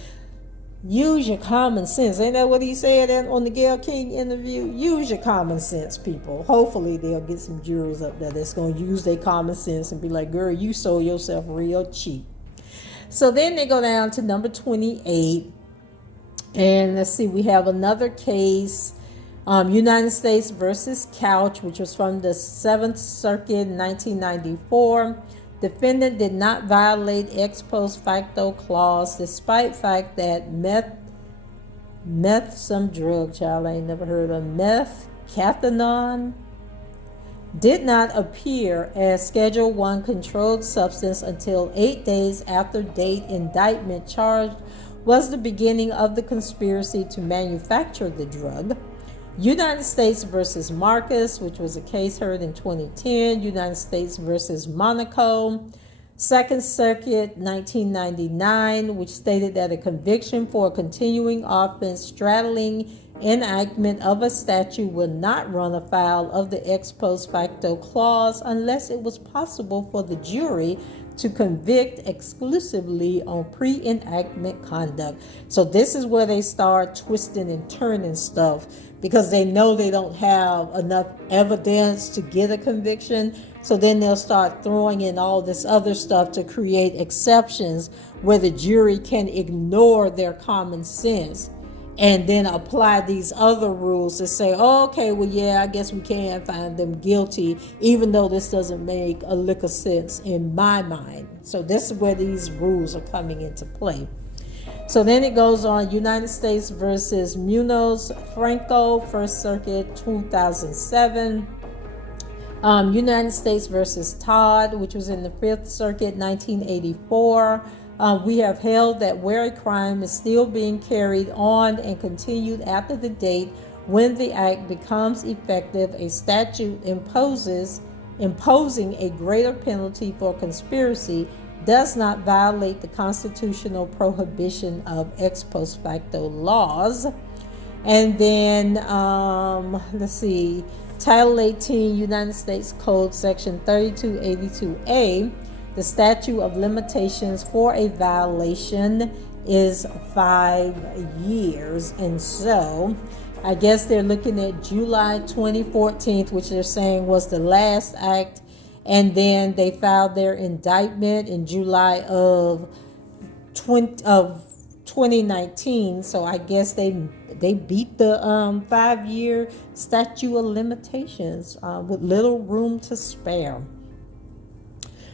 Use your common sense. Ain't that what he said on the Gayle King interview? Use your common sense, people. Hopefully they'll get some jurors up there that's going to use their common sense and be like, girl, you sold yourself real cheap. So then they go down to number 28. And let's see, we have another case, United States versus Couch, which was from the 7th Circuit in 1994. Defendant did not violate ex post facto clause despite fact that some drug, child I ain't never heard of, methcathinone, did not appear as Schedule 1 controlled substance until 8 days after date indictment charged was the beginning of the conspiracy to manufacture the drug. United States versus Marcus, which was a case heard in 2010. United States versus Monaco, 2nd Circuit, 1999, which stated that a conviction for a continuing offense straddling enactment of a statute will not run afoul of the ex post facto clause unless it was possible for the jury to convict exclusively on pre-enactment conduct. So this is where they start twisting and turning stuff, because they know they don't have enough evidence to get a conviction. So then they'll start throwing in all this other stuff to create exceptions where the jury can ignore their common sense and then apply these other rules to say, oh, okay, well, yeah, I guess we can find them guilty, even though this doesn't make a lick of sense in my mind. So this is where these rules are coming into play. So then it goes on, United States versus Munoz Franco, First Circuit, 2007. United States versus Todd, which was in the Fifth Circuit, 1984. We have held that where a crime is still being carried on and continued after the date when the act becomes effective, a statute imposing a greater penalty for conspiracy does not violate the constitutional prohibition of ex post facto laws. And then, let's see, Title 18 United States Code Section 3282A, the statute of limitations for a violation is 5 years. And so I guess they're looking at July 2014, which they're saying was the last act. And then they filed their indictment in July of 2019. So I guess they beat the 5-year statute of limitations with little room to spare.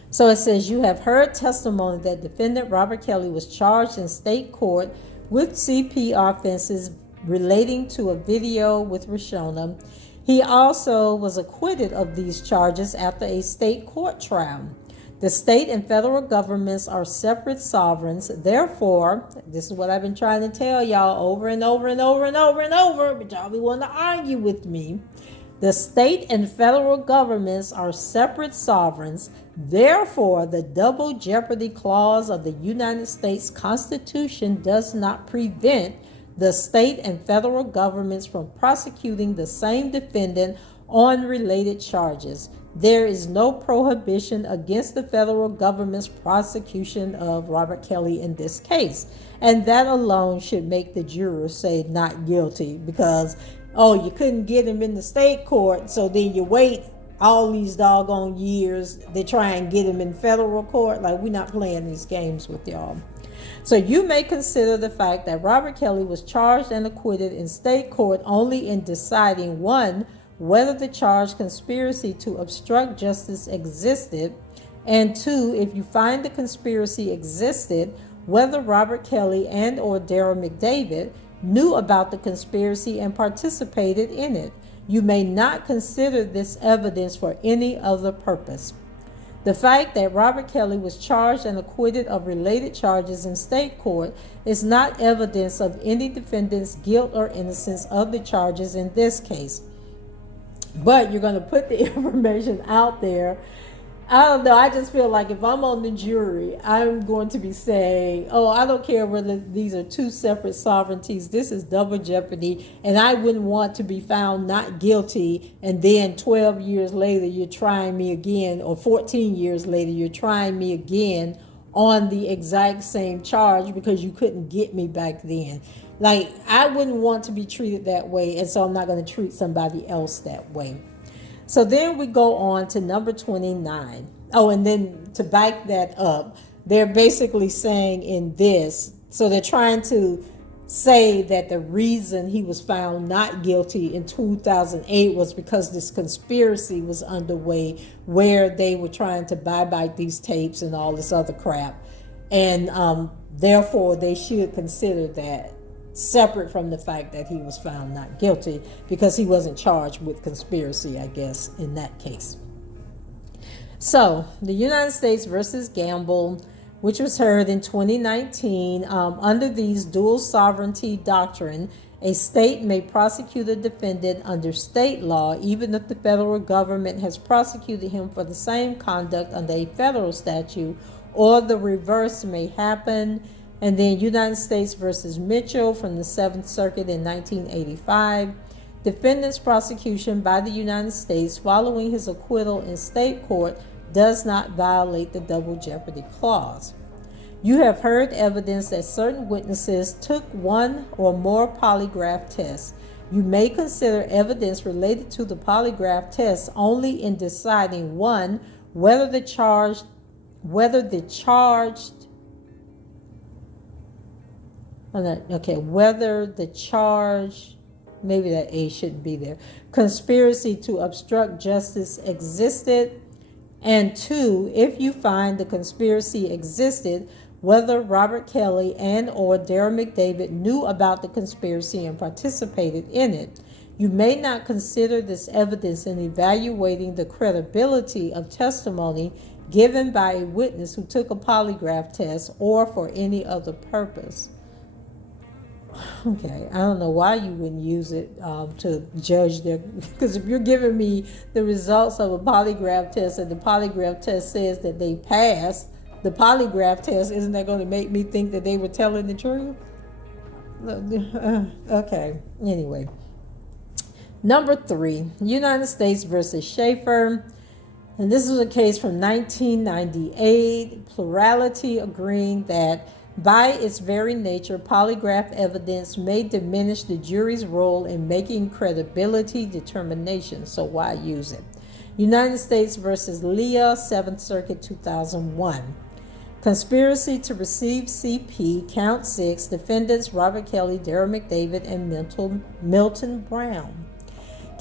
So it says, you have heard testimony that defendant Robert Kelly was charged in state court with CP offenses relating to a video with Rashona. He also was acquitted of these charges after a state court trial. The state and federal governments are separate sovereigns. Therefore, this is what I've been trying to tell y'all over and over and over and over and over, but y'all be wanting to argue with me. The state and federal governments are separate sovereigns. Therefore, the double jeopardy clause of the United States Constitution does not prevent the state and federal governments from prosecuting the same defendant on related charges. There is no prohibition against the federal government's prosecution of Robert Kelly in this case. And that alone should make the jurors say not guilty, because, oh, you couldn't get him in the state court, so then you wait all these doggone years to try and get him in federal court. Like, we're not playing these games with y'all. So you may consider the fact that Robert Kelly was charged and acquitted in state court only in deciding, 1, whether the charged conspiracy to obstruct justice existed, and 2, if you find the conspiracy existed, whether Robert Kelly and or Darrell McDavid knew about the conspiracy and participated in it. You may not consider this evidence for any other purpose. The fact that Robert Kelly was charged and acquitted of related charges in state court is not evidence of any defendant's guilt or innocence of the charges in this case. But you're going to put the information out there. I don't know. I just feel like if I'm on the jury, I'm going to be saying, oh, I don't care whether these are two separate sovereignties. This is double jeopardy. And I wouldn't want to be found not guilty. And then 12 years later, you're trying me again, or 14 years later, you're trying me again on the exact same charge because you couldn't get me back then. Like, I wouldn't want to be treated that way. And so I'm not going to treat somebody else that way. So then we go on to number 29. Oh, and then to back that up, they're basically saying in this, so they're trying to say that the reason he was found not guilty in 2008 was because this conspiracy was underway where they were trying to buy back these tapes and all this other crap. And therefore, they should consider that separate from the fact that he was found not guilty because he wasn't charged with conspiracy, I guess, in that case. So, the United States versus Gamble, which was heard in 2019, under these dual sovereignty doctrine, a state may prosecute a defendant under state law even if the federal government has prosecuted him for the same conduct under a federal statute, or the reverse may happen. And then United States versus Mitchell from the Seventh Circuit in 1985. Defendant's prosecution by the United States following his acquittal in state court does not violate the double jeopardy clause. You have heard evidence that certain witnesses took one or more polygraph tests. You may consider evidence related to the polygraph test only in deciding one, whether the charge, maybe that A shouldn't be there, conspiracy to obstruct justice existed, and two, if you find the conspiracy existed, whether Robert Kelly and or Darren McDavid knew about the conspiracy and participated in it. You may not consider this evidence in evaluating the credibility of testimony given by a witness who took a polygraph test or for any other purpose. Okay, I don't know why you wouldn't use it to judge their, because if you're giving me the results of a polygraph test and the polygraph test says that they passed the polygraph test, isn't that going to make me think that they were telling the truth? Okay, anyway. Number 3, United States versus Schaefer. And this was a case from 1998, plurality agreeing that by its very nature, polygraph evidence may diminish the jury's role in making credibility determinations. So why use it? United States versus Leah, 7th Circuit, 2001. Conspiracy to receive CP, count 6, defendants Robert Kelly, Darren McDavid, and Milton Brown.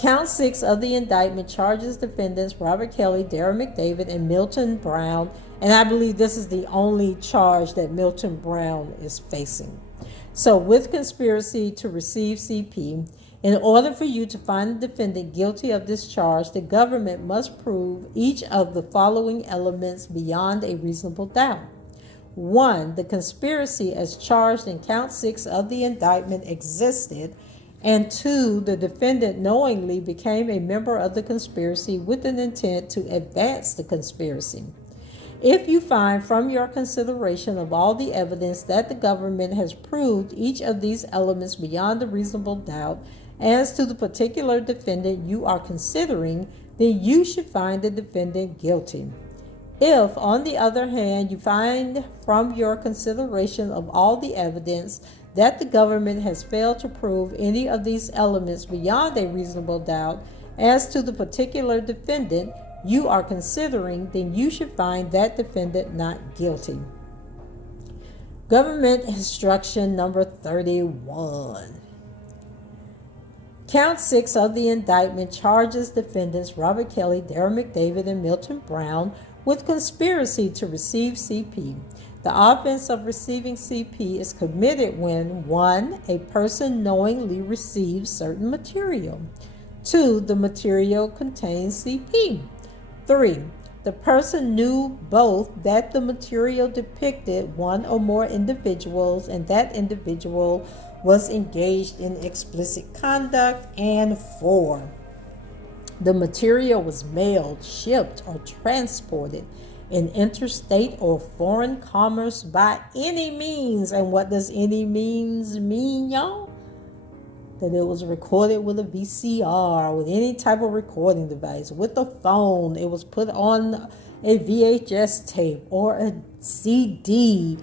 Count 6 of the indictment charges defendants Robert Kelly, Darren McDavid, and Milton Brown, and I believe this is the only charge that Milton Brown is facing. So with conspiracy to receive CP, in order for you to find the defendant guilty of this charge, the government must prove each of the following elements beyond a reasonable doubt. 1, the conspiracy as charged in count 6 of the indictment existed, and 2, the defendant knowingly became a member of the conspiracy with an intent to advance the conspiracy. If you find from your consideration of all the evidence that the government has proved each of these elements beyond a reasonable doubt as to the particular defendant you are considering, then you should find the defendant guilty. If, on the other hand, you find from your consideration of all the evidence that the government has failed to prove any of these elements beyond a reasonable doubt as to the particular defendant you are considering, then you should find that defendant not guilty. Government instruction number 31. Count 6 of the indictment charges defendants Robert Kelly, Darren McDavid, and Milton Brown with conspiracy to receive CP. The offense of receiving CP is committed when 1, a person knowingly receives certain material. 2, the material contains CP. 3, the person knew both that the material depicted one or more individuals and that individual was engaged in explicit conduct. And 4, the material was mailed, shipped, or transported in interstate or foreign commerce by any means. And what does any means mean, y'all? That it was recorded with a VCR, with any type of recording device, with a phone. It was put on a VHS tape or a CD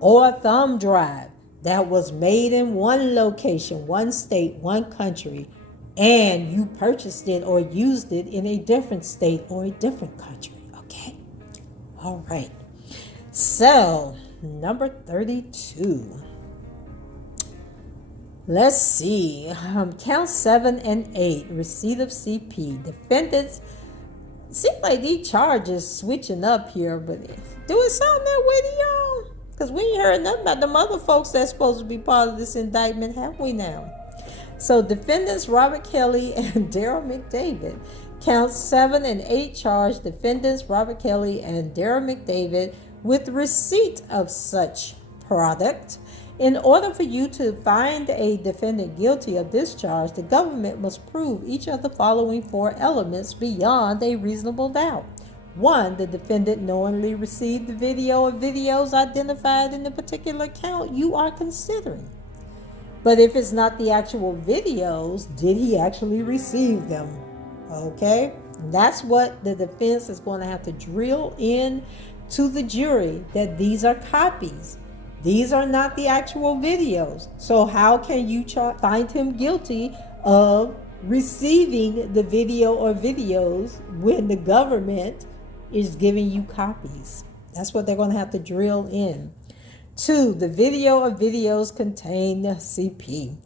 or a thumb drive that was made in one location, one state, one country, and you purchased it or used it in a different state or a different country. Okay? All right. So, number 32. Let's see. Count 7 and 8, receipt of CP. Defendants, seems like these charges switching up here, but do it sound that way to y'all? Because we ain't heard nothing about them other folks that's supposed to be part of this indictment, have we now? So defendants Robert Kelly and Darren McDavid. Counts 7 and 8 charge defendants Robert Kelly and Darren McDavid with receipt of such product. In order for you to find a defendant guilty of this charge, the government must prove each of the following 4 elements beyond a reasonable doubt. 1, the defendant knowingly received the video or videos identified in the particular count you are considering. But if it's not the actual videos, did he actually receive them? Okay? That's what the defense is going to have to drill in to the jury, that these are copies. These are not the actual videos. So how can you find him guilty of receiving the video or videos when the government is giving you copies? That's what they're going to have to drill in. 2, the video or videos contain CP.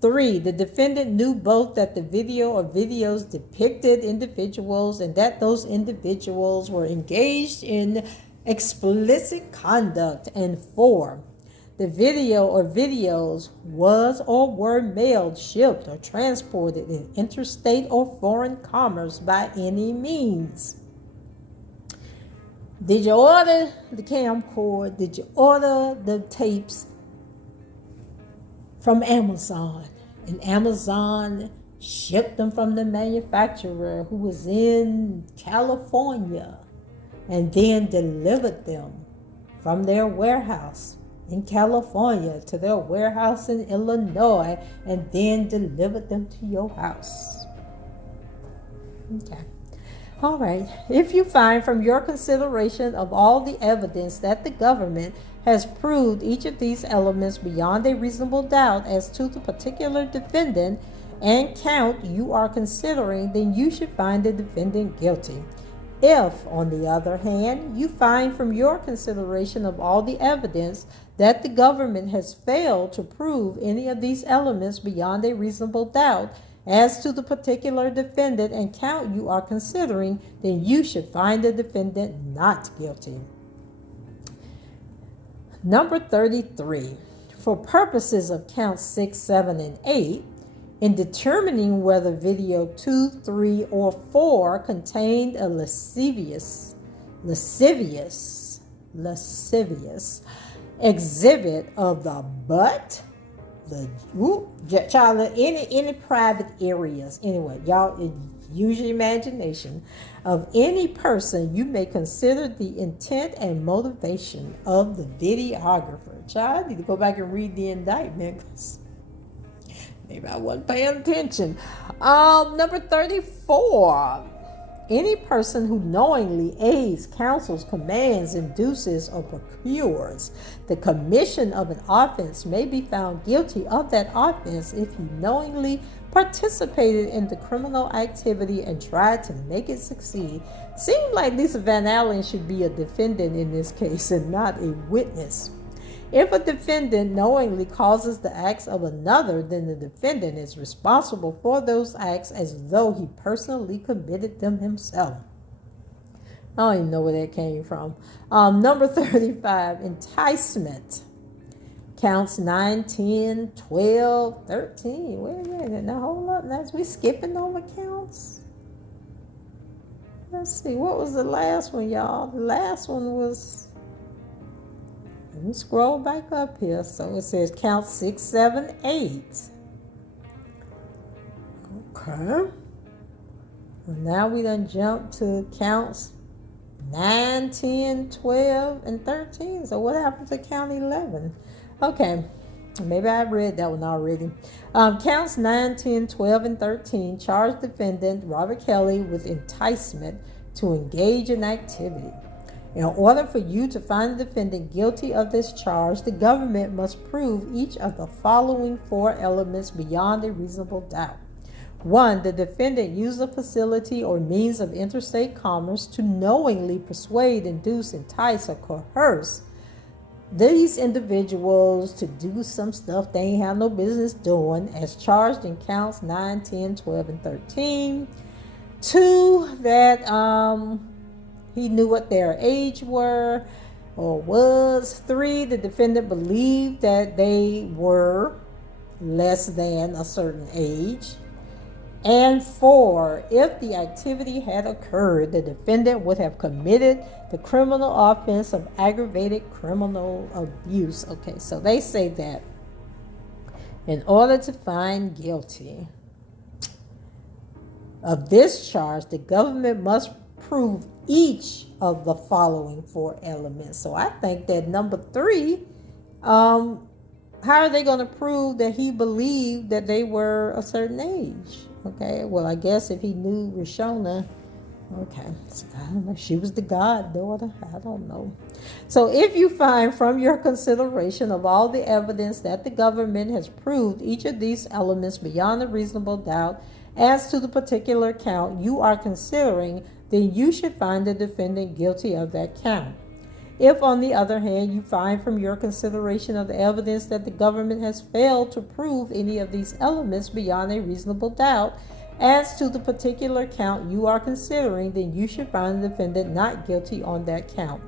3, the defendant knew both that the video or videos depicted individuals and that those individuals were engaged in explicit conduct. And 4, the video or videos was or were mailed, shipped, or transported in interstate or foreign commerce by any means. Did you order the camcorder? Did you order the tapes from Amazon? And Amazon shipped them from the manufacturer who was in California and then delivered them from their warehouse in California to their warehouse in Illinois and then delivered them to your house. Okay. All right. If you find from your consideration of all the evidence that the government has proved each of these elements beyond a reasonable doubt as to the particular defendant and count you are considering, then you should find the defendant guilty. If, on the other hand, you find from your consideration of all the evidence that the government has failed to prove any of these elements beyond a reasonable doubt as to the particular defendant and count you are considering, then you should find the defendant not guilty. Number 33. For purposes of counts 6, 7, and 8, in determining whether video 2, 3, or 4 contained a lascivious exhibit of the butt, child, any private areas, anyway, y'all use your imagination, of any person, you may consider the intent and motivation of the videographer. Child, I need to go back and read the indictment because maybe I wasn't paying attention. Number 34. Any person who knowingly aids, counsels, commands, induces, or procures the commission of an offense may be found guilty of that offense if he knowingly participated in the criminal activity and tried to make it succeed. Seems like Lisa Van Allen should be a defendant in this case and not a witness. If a defendant knowingly causes the acts of another, then the defendant is responsible for those acts as though he personally committed them himself. I don't even know where that came from. Number 35, enticement. Counts 9, 10, 12, 13. Wait a minute. Now hold up. Now we skipping over counts. Let's see. What was the last one, y'all? The last one was... Let me scroll back up here. So it says count 6, 7, 8. Okay. And now we done jump to counts 9, 10, 12, and 13. So what happened to count 11? Okay. Maybe I read that one already. Counts 9, 10, 12, and 13 charge defendant Robert Kelly with enticement to engage in activity. In order for you to find the defendant guilty of this charge, the government must prove each of the following 4 elements beyond a reasonable doubt. 1. The defendant used a facility or means of interstate commerce to knowingly persuade, induce, entice, or coerce these individuals to do some stuff they ain't have no business doing, as charged in counts 9, 10, 12, and 13. 2. That he knew what their age were or was. 3. The defendant believed that they were less than a certain age. And 4, if the activity had occurred, the defendant would have committed the criminal offense of aggravated criminal abuse. Okay, so they say that in order to find guilty of this charge, the government must prove each of the following 4 elements. So I think that number 3, how are they going to prove that he believed that they were a certain age? Okay, well, I guess if he knew Rishona, okay, so I don't know, she was the goddaughter, I don't know. So if you find from your consideration of all the evidence that the government has proved each of these elements beyond a reasonable doubt as to the particular count you are considering, then you should find the defendant guilty of that count. If, on the other hand, you find from your consideration of the evidence that the government has failed to prove any of these elements beyond a reasonable doubt as to the particular count you are considering, then you should find the defendant not guilty on that count.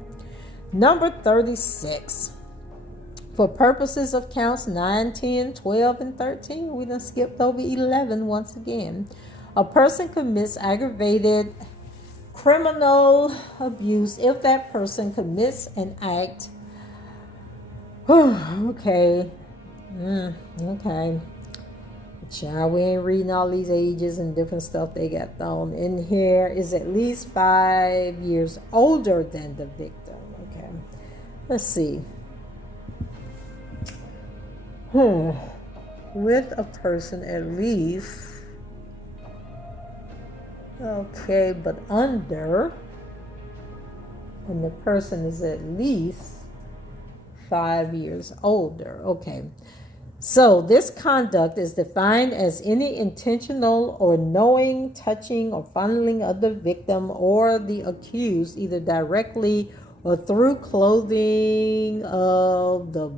Number 36. For purposes of counts 9, 10, 12, and 13, we done skipped over 11 once again. A person commits aggravated criminal abuse if that person commits an act. Okay. Child, we ain't reading all these ages and different stuff they got thrown in here. Is at least 5 years older than the victim. Okay. Let's see. With a person at least. Okay, but under, and the person is at least 5 years older. Okay, so this conduct is defined as any intentional or knowing touching or fondling of the victim or the accused, either directly or through clothing of the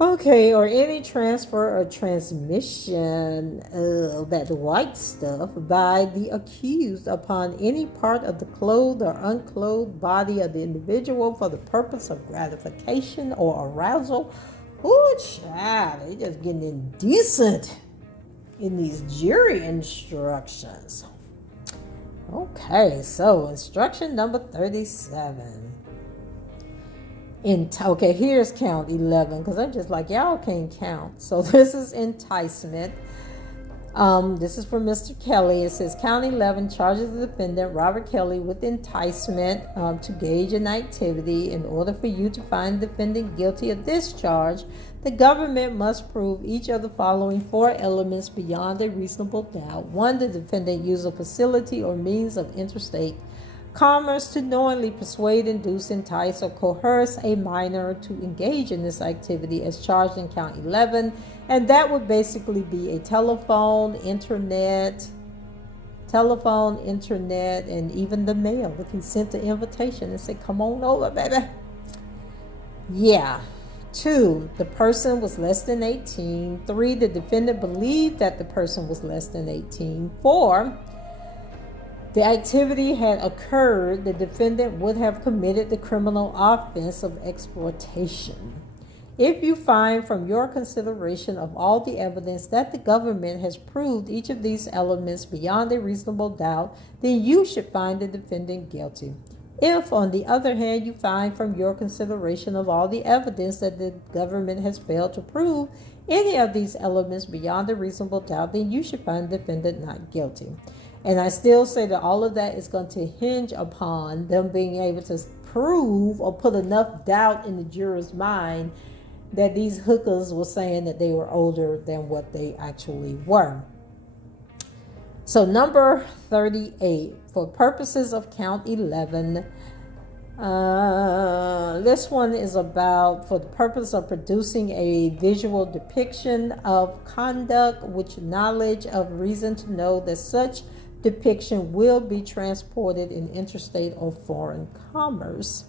okay, or any transfer or transmission of that white stuff by the accused upon any part of the clothed or unclothed body of the individual for the purpose of gratification or arousal. Ooh, child, they just getting indecent in these jury instructions. Okay, so instruction number 37. Okay, here's count 11, because I'm just like, y'all can't count. So this is enticement. This is from Mr. Kelly. It says count 11 charges the defendant Robert Kelly with enticement to gauge an activity. In order for you to find the defendant guilty of this charge, the government must prove each of the following 4 elements beyond a reasonable doubt. 1, the defendant used a facility or means of interstate commerce to knowingly persuade, induce, entice, or coerce a minor to engage in this activity as charged in count 11. And that would basically be a telephone, internet, and even the mail. If he sent the invitation and said, come on over, baby. Yeah. 2, the person was less than 18. 3, the defendant believed that the person was less than 18. 4, the activity had occurred, the defendant would have committed the criminal offense of exploitation. If you find from your consideration of all the evidence that the government has proved each of these elements beyond a reasonable doubt, then you should find the defendant guilty. If, on the other hand, you find from your consideration of all the evidence that the government has failed to prove any of these elements beyond a reasonable doubt, then you should find the defendant not guilty. And I still say that all of that is going to hinge upon them being able to prove or put enough doubt in the juror's mind that these hookers were saying that they were older than what they actually were. So number 38, for purposes of count 11, this one is about, for the purpose of producing a visual depiction of conduct which knowledge of reason to know that such depiction will be transported in interstate or foreign commerce.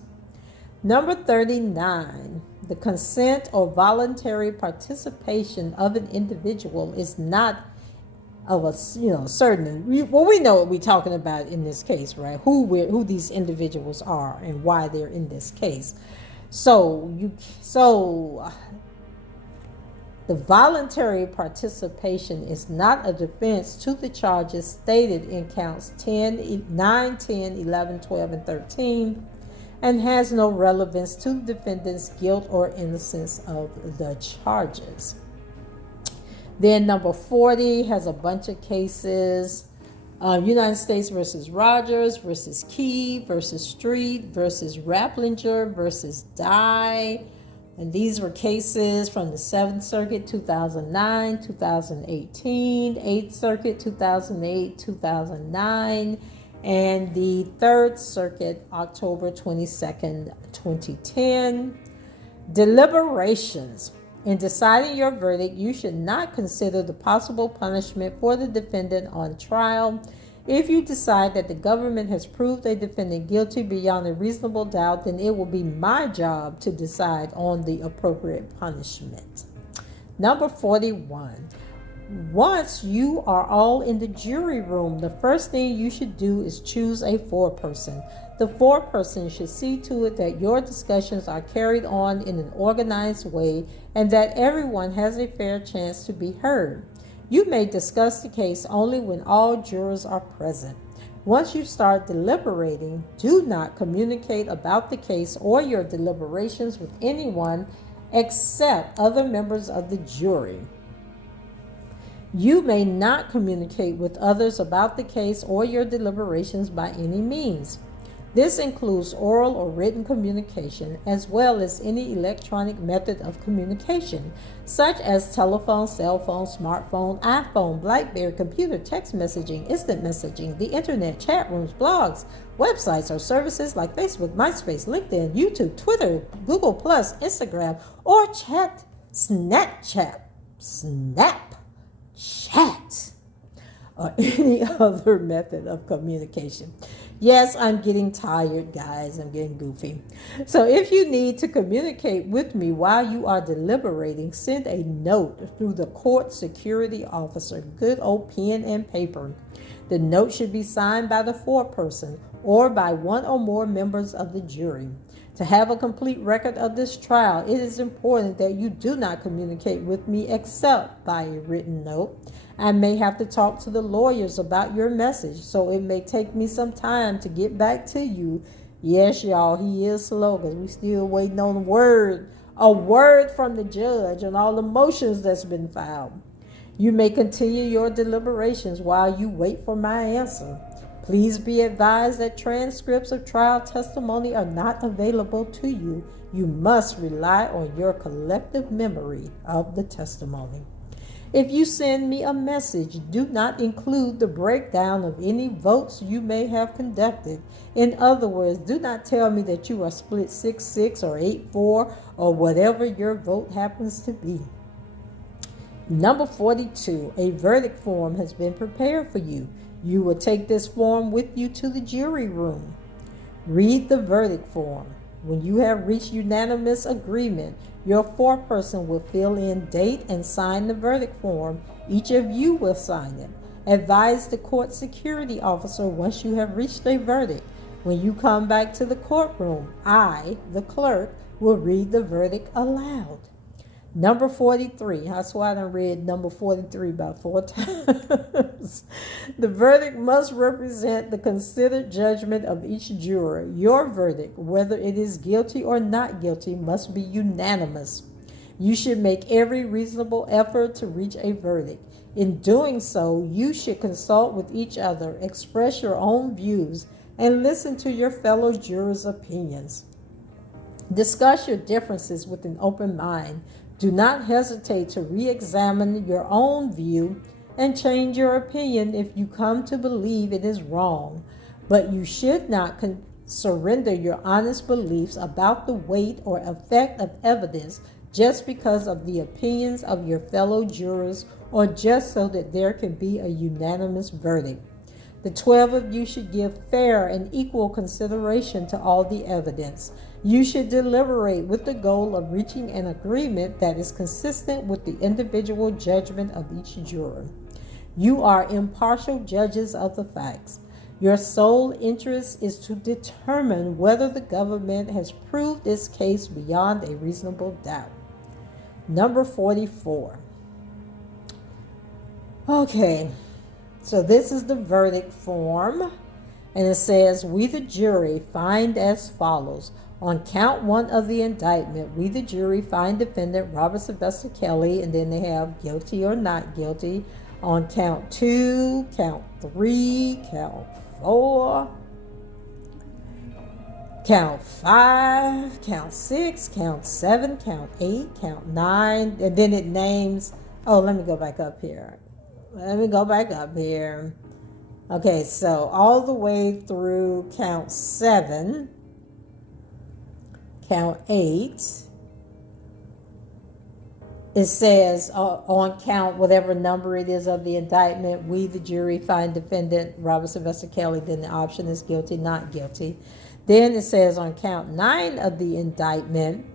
Number 39, the consent or voluntary participation of an individual is not of a certain. We know what we're talking about in this case, right? Who these individuals are and why they're in this case. So the voluntary participation is not a defense to the charges stated in counts 9, 10, 11, 12, and 13, and has no relevance to the defendant's guilt or innocence of the charges. Then number 40 has a bunch of cases. United States versus Rogers versus Key versus Street versus Rapplinger versus Dye. And these were cases from the 7th Circuit, 2009, 2018, 8th Circuit, 2008, 2009, and the 3rd Circuit, October 22nd, 2010. Deliberations. In deciding your verdict, you should not consider the possible punishment for the defendant on trial. If you decide that the government has proved a defendant guilty beyond a reasonable doubt, then it will be my job to decide on the appropriate punishment. Number 41. Once you are all in the jury room, the first thing you should do is choose a foreperson. The foreperson should see to it that your discussions are carried on in an organized way and that everyone has a fair chance to be heard. You may discuss the case only when all jurors are present. Once you start deliberating, do not communicate about the case or your deliberations with anyone except other members of the jury. You may not communicate with others about the case or your deliberations by any means. This includes oral or written communication, as well as any electronic method of communication, such as telephone, cell phone, smartphone, iPhone, BlackBerry, computer, text messaging, instant messaging, the internet, chat rooms, blogs, websites, or services like Facebook, MySpace, LinkedIn, YouTube, Twitter, Google+, Instagram, or Snapchat, or any other method of communication. Yes, I'm getting tired, guys. I'm getting goofy. So if you need to communicate with me while you are deliberating, send a note through the court security officer. Good old pen and paper. The note should be signed by the foreperson or by one or more members of the jury. To have a complete record of this trial, it is important that you do not communicate with me except by a written note. I may have to talk to the lawyers about your message, so it may take me some time to get back to you. Yes, y'all, he is slow because we still waiting on a word from the judge on all the motions that's been filed. You may continue your deliberations while you wait for my answer. Please be advised that transcripts of trial testimony are not available to you. You must rely on your collective memory of the testimony. If you send me a message, do not include the breakdown of any votes you may have conducted. In other words, do not tell me that you are split 6-6 or 8-4 or whatever your vote happens to be. Number 42, a verdict form has been prepared for you. You will take this form with you to the jury room. Read the verdict form. When you have reached unanimous agreement, your foreperson will fill in date and sign the verdict form. Each of you will sign it. Advise the court security officer once you have reached a verdict. When you come back to the courtroom, I, the clerk, will read the verdict aloud. Number 43. That's why I done read number 43 about 4 times. The verdict must represent the considered judgment of each juror. Your verdict, whether it is guilty or not guilty, must be unanimous. You should make every reasonable effort to reach a verdict. In doing so, you should consult with each other, express your own views, and listen to your fellow jurors' opinions. Discuss your differences with an open mind. Do not hesitate to re-examine your own view and change your opinion if you come to believe it is wrong. But you should not surrender your honest beliefs about the weight or effect of evidence just because of the opinions of your fellow jurors or just so that there can be a unanimous verdict. The 12 of you should give fair and equal consideration to all the evidence. You should deliberate with the goal of reaching an agreement that is consistent with the individual judgment of each juror. You are impartial judges of the facts. Your sole interest is to determine whether the government has proved its case beyond a reasonable doubt. Number 44. Okay, so this is the verdict form, and it says, we the jury find as follows. On count 1 of the indictment, we the jury find defendant Robert Sylvester Kelly, and then they have guilty or not guilty. On count 2, count 3, count 4, count 5, count 6, count 7, count 8, count 9, and then it names, oh, let me go back up here. Okay, so all the way through count 7, count 8, it says on count whatever number it is of the indictment, we, the jury, find defendant Robert Sylvester Kelly, then the option is guilty, not guilty. Then it says on count 9 of the indictment,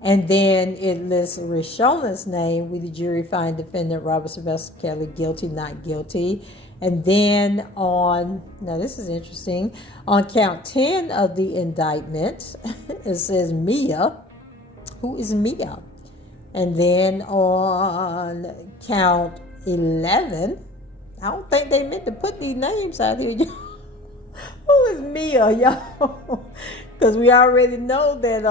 and then it lists Rishona's name, we, the jury, find defendant Robert Sylvester Kelly guilty, not guilty. And then on, now this is interesting, on count 10 of the indictment, it says Mya. Who is Mya? And then on count 11, I don't think they meant to put these names out here. Who is Mya, y'all? Because we already know that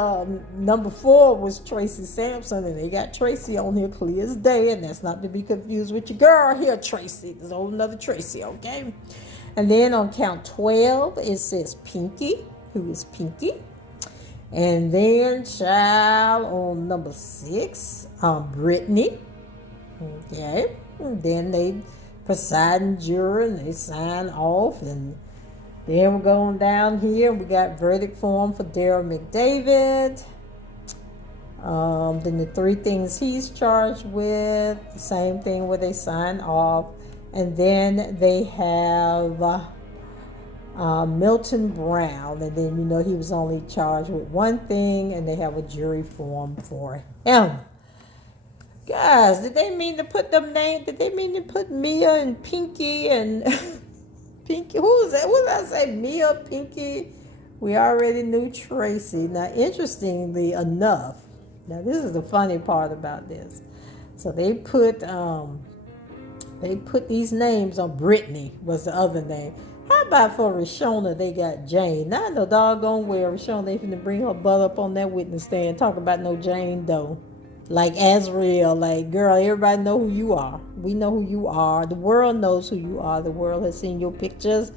number 4 was Tracy Sampson, and they got Tracy on here clear as day, and that's not to be confused with your girl here, Tracy. There's a whole nother Tracy, okay? And then on count 12, it says Pinky. Who is Pinky? And then, child, on number 6, Brittany. Okay. And then they presiding juror, and they sign off, and then we're going down here. We got verdict form for Daryl McDavid. Then the 3 things he's charged with, the same thing where they sign off. And then they have Milton Brown, and then he was only charged with 1 thing, and they have a jury form for him. Guys, did they mean to put them names? Did they mean to put Mya and Pinky and Pinky? Who was that? What did I say? Mya, Pinky. We already knew Tracy. Now, interestingly enough, now this is the funny part about this. So they put these names on. Brittany was the other name. How about for Rishona, they got Jane? Now I know doggone well Rishona, they finna bring her butt up on that witness stand, talk about no Jane Doe. Like Azrael, like, girl, everybody know who you are. We know who you are. The world knows who you are. The world has seen your pictures.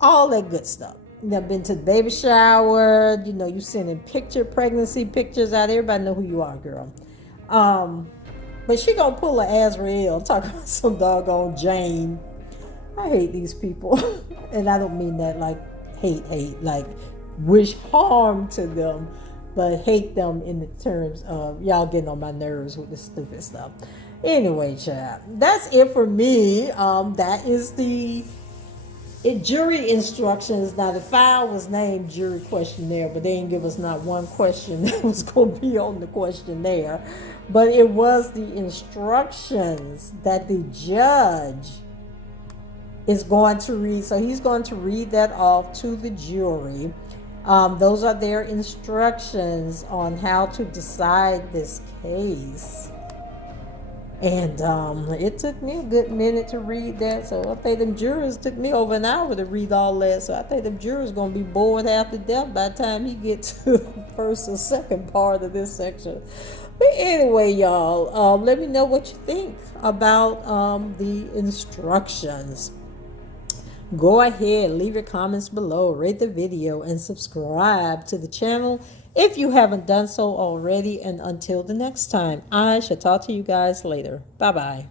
All that good stuff. You've been to the baby shower. You sending pregnancy pictures out. Everybody know who you are, girl. But she gonna pull a Azrael, talk about some doggone Jane. I hate these people. And I don't mean that like hate, like wish harm to them, but hate them in the terms of y'all getting on my nerves with this stupid stuff. Anyway, child, that's it for me. That is the jury instructions. Now, the file was named jury questionnaire, but they didn't give us not one question that was going to be on the questionnaire. But it was the instructions that the judge is going to read. So he's going to read that off to the jury. Those are their instructions on how to decide this case. And it took me a good minute to read that. So I think them jurors took me over an hour to read all that. So I think them jurors going to be bored half to death by the time he gets to the first or second part of this section. But anyway, y'all, let me know what you think about the instructions. Go ahead, leave your comments below, rate the video, and subscribe to the channel if you haven't done so already. And until the next time, I shall talk to you guys later. Bye-bye.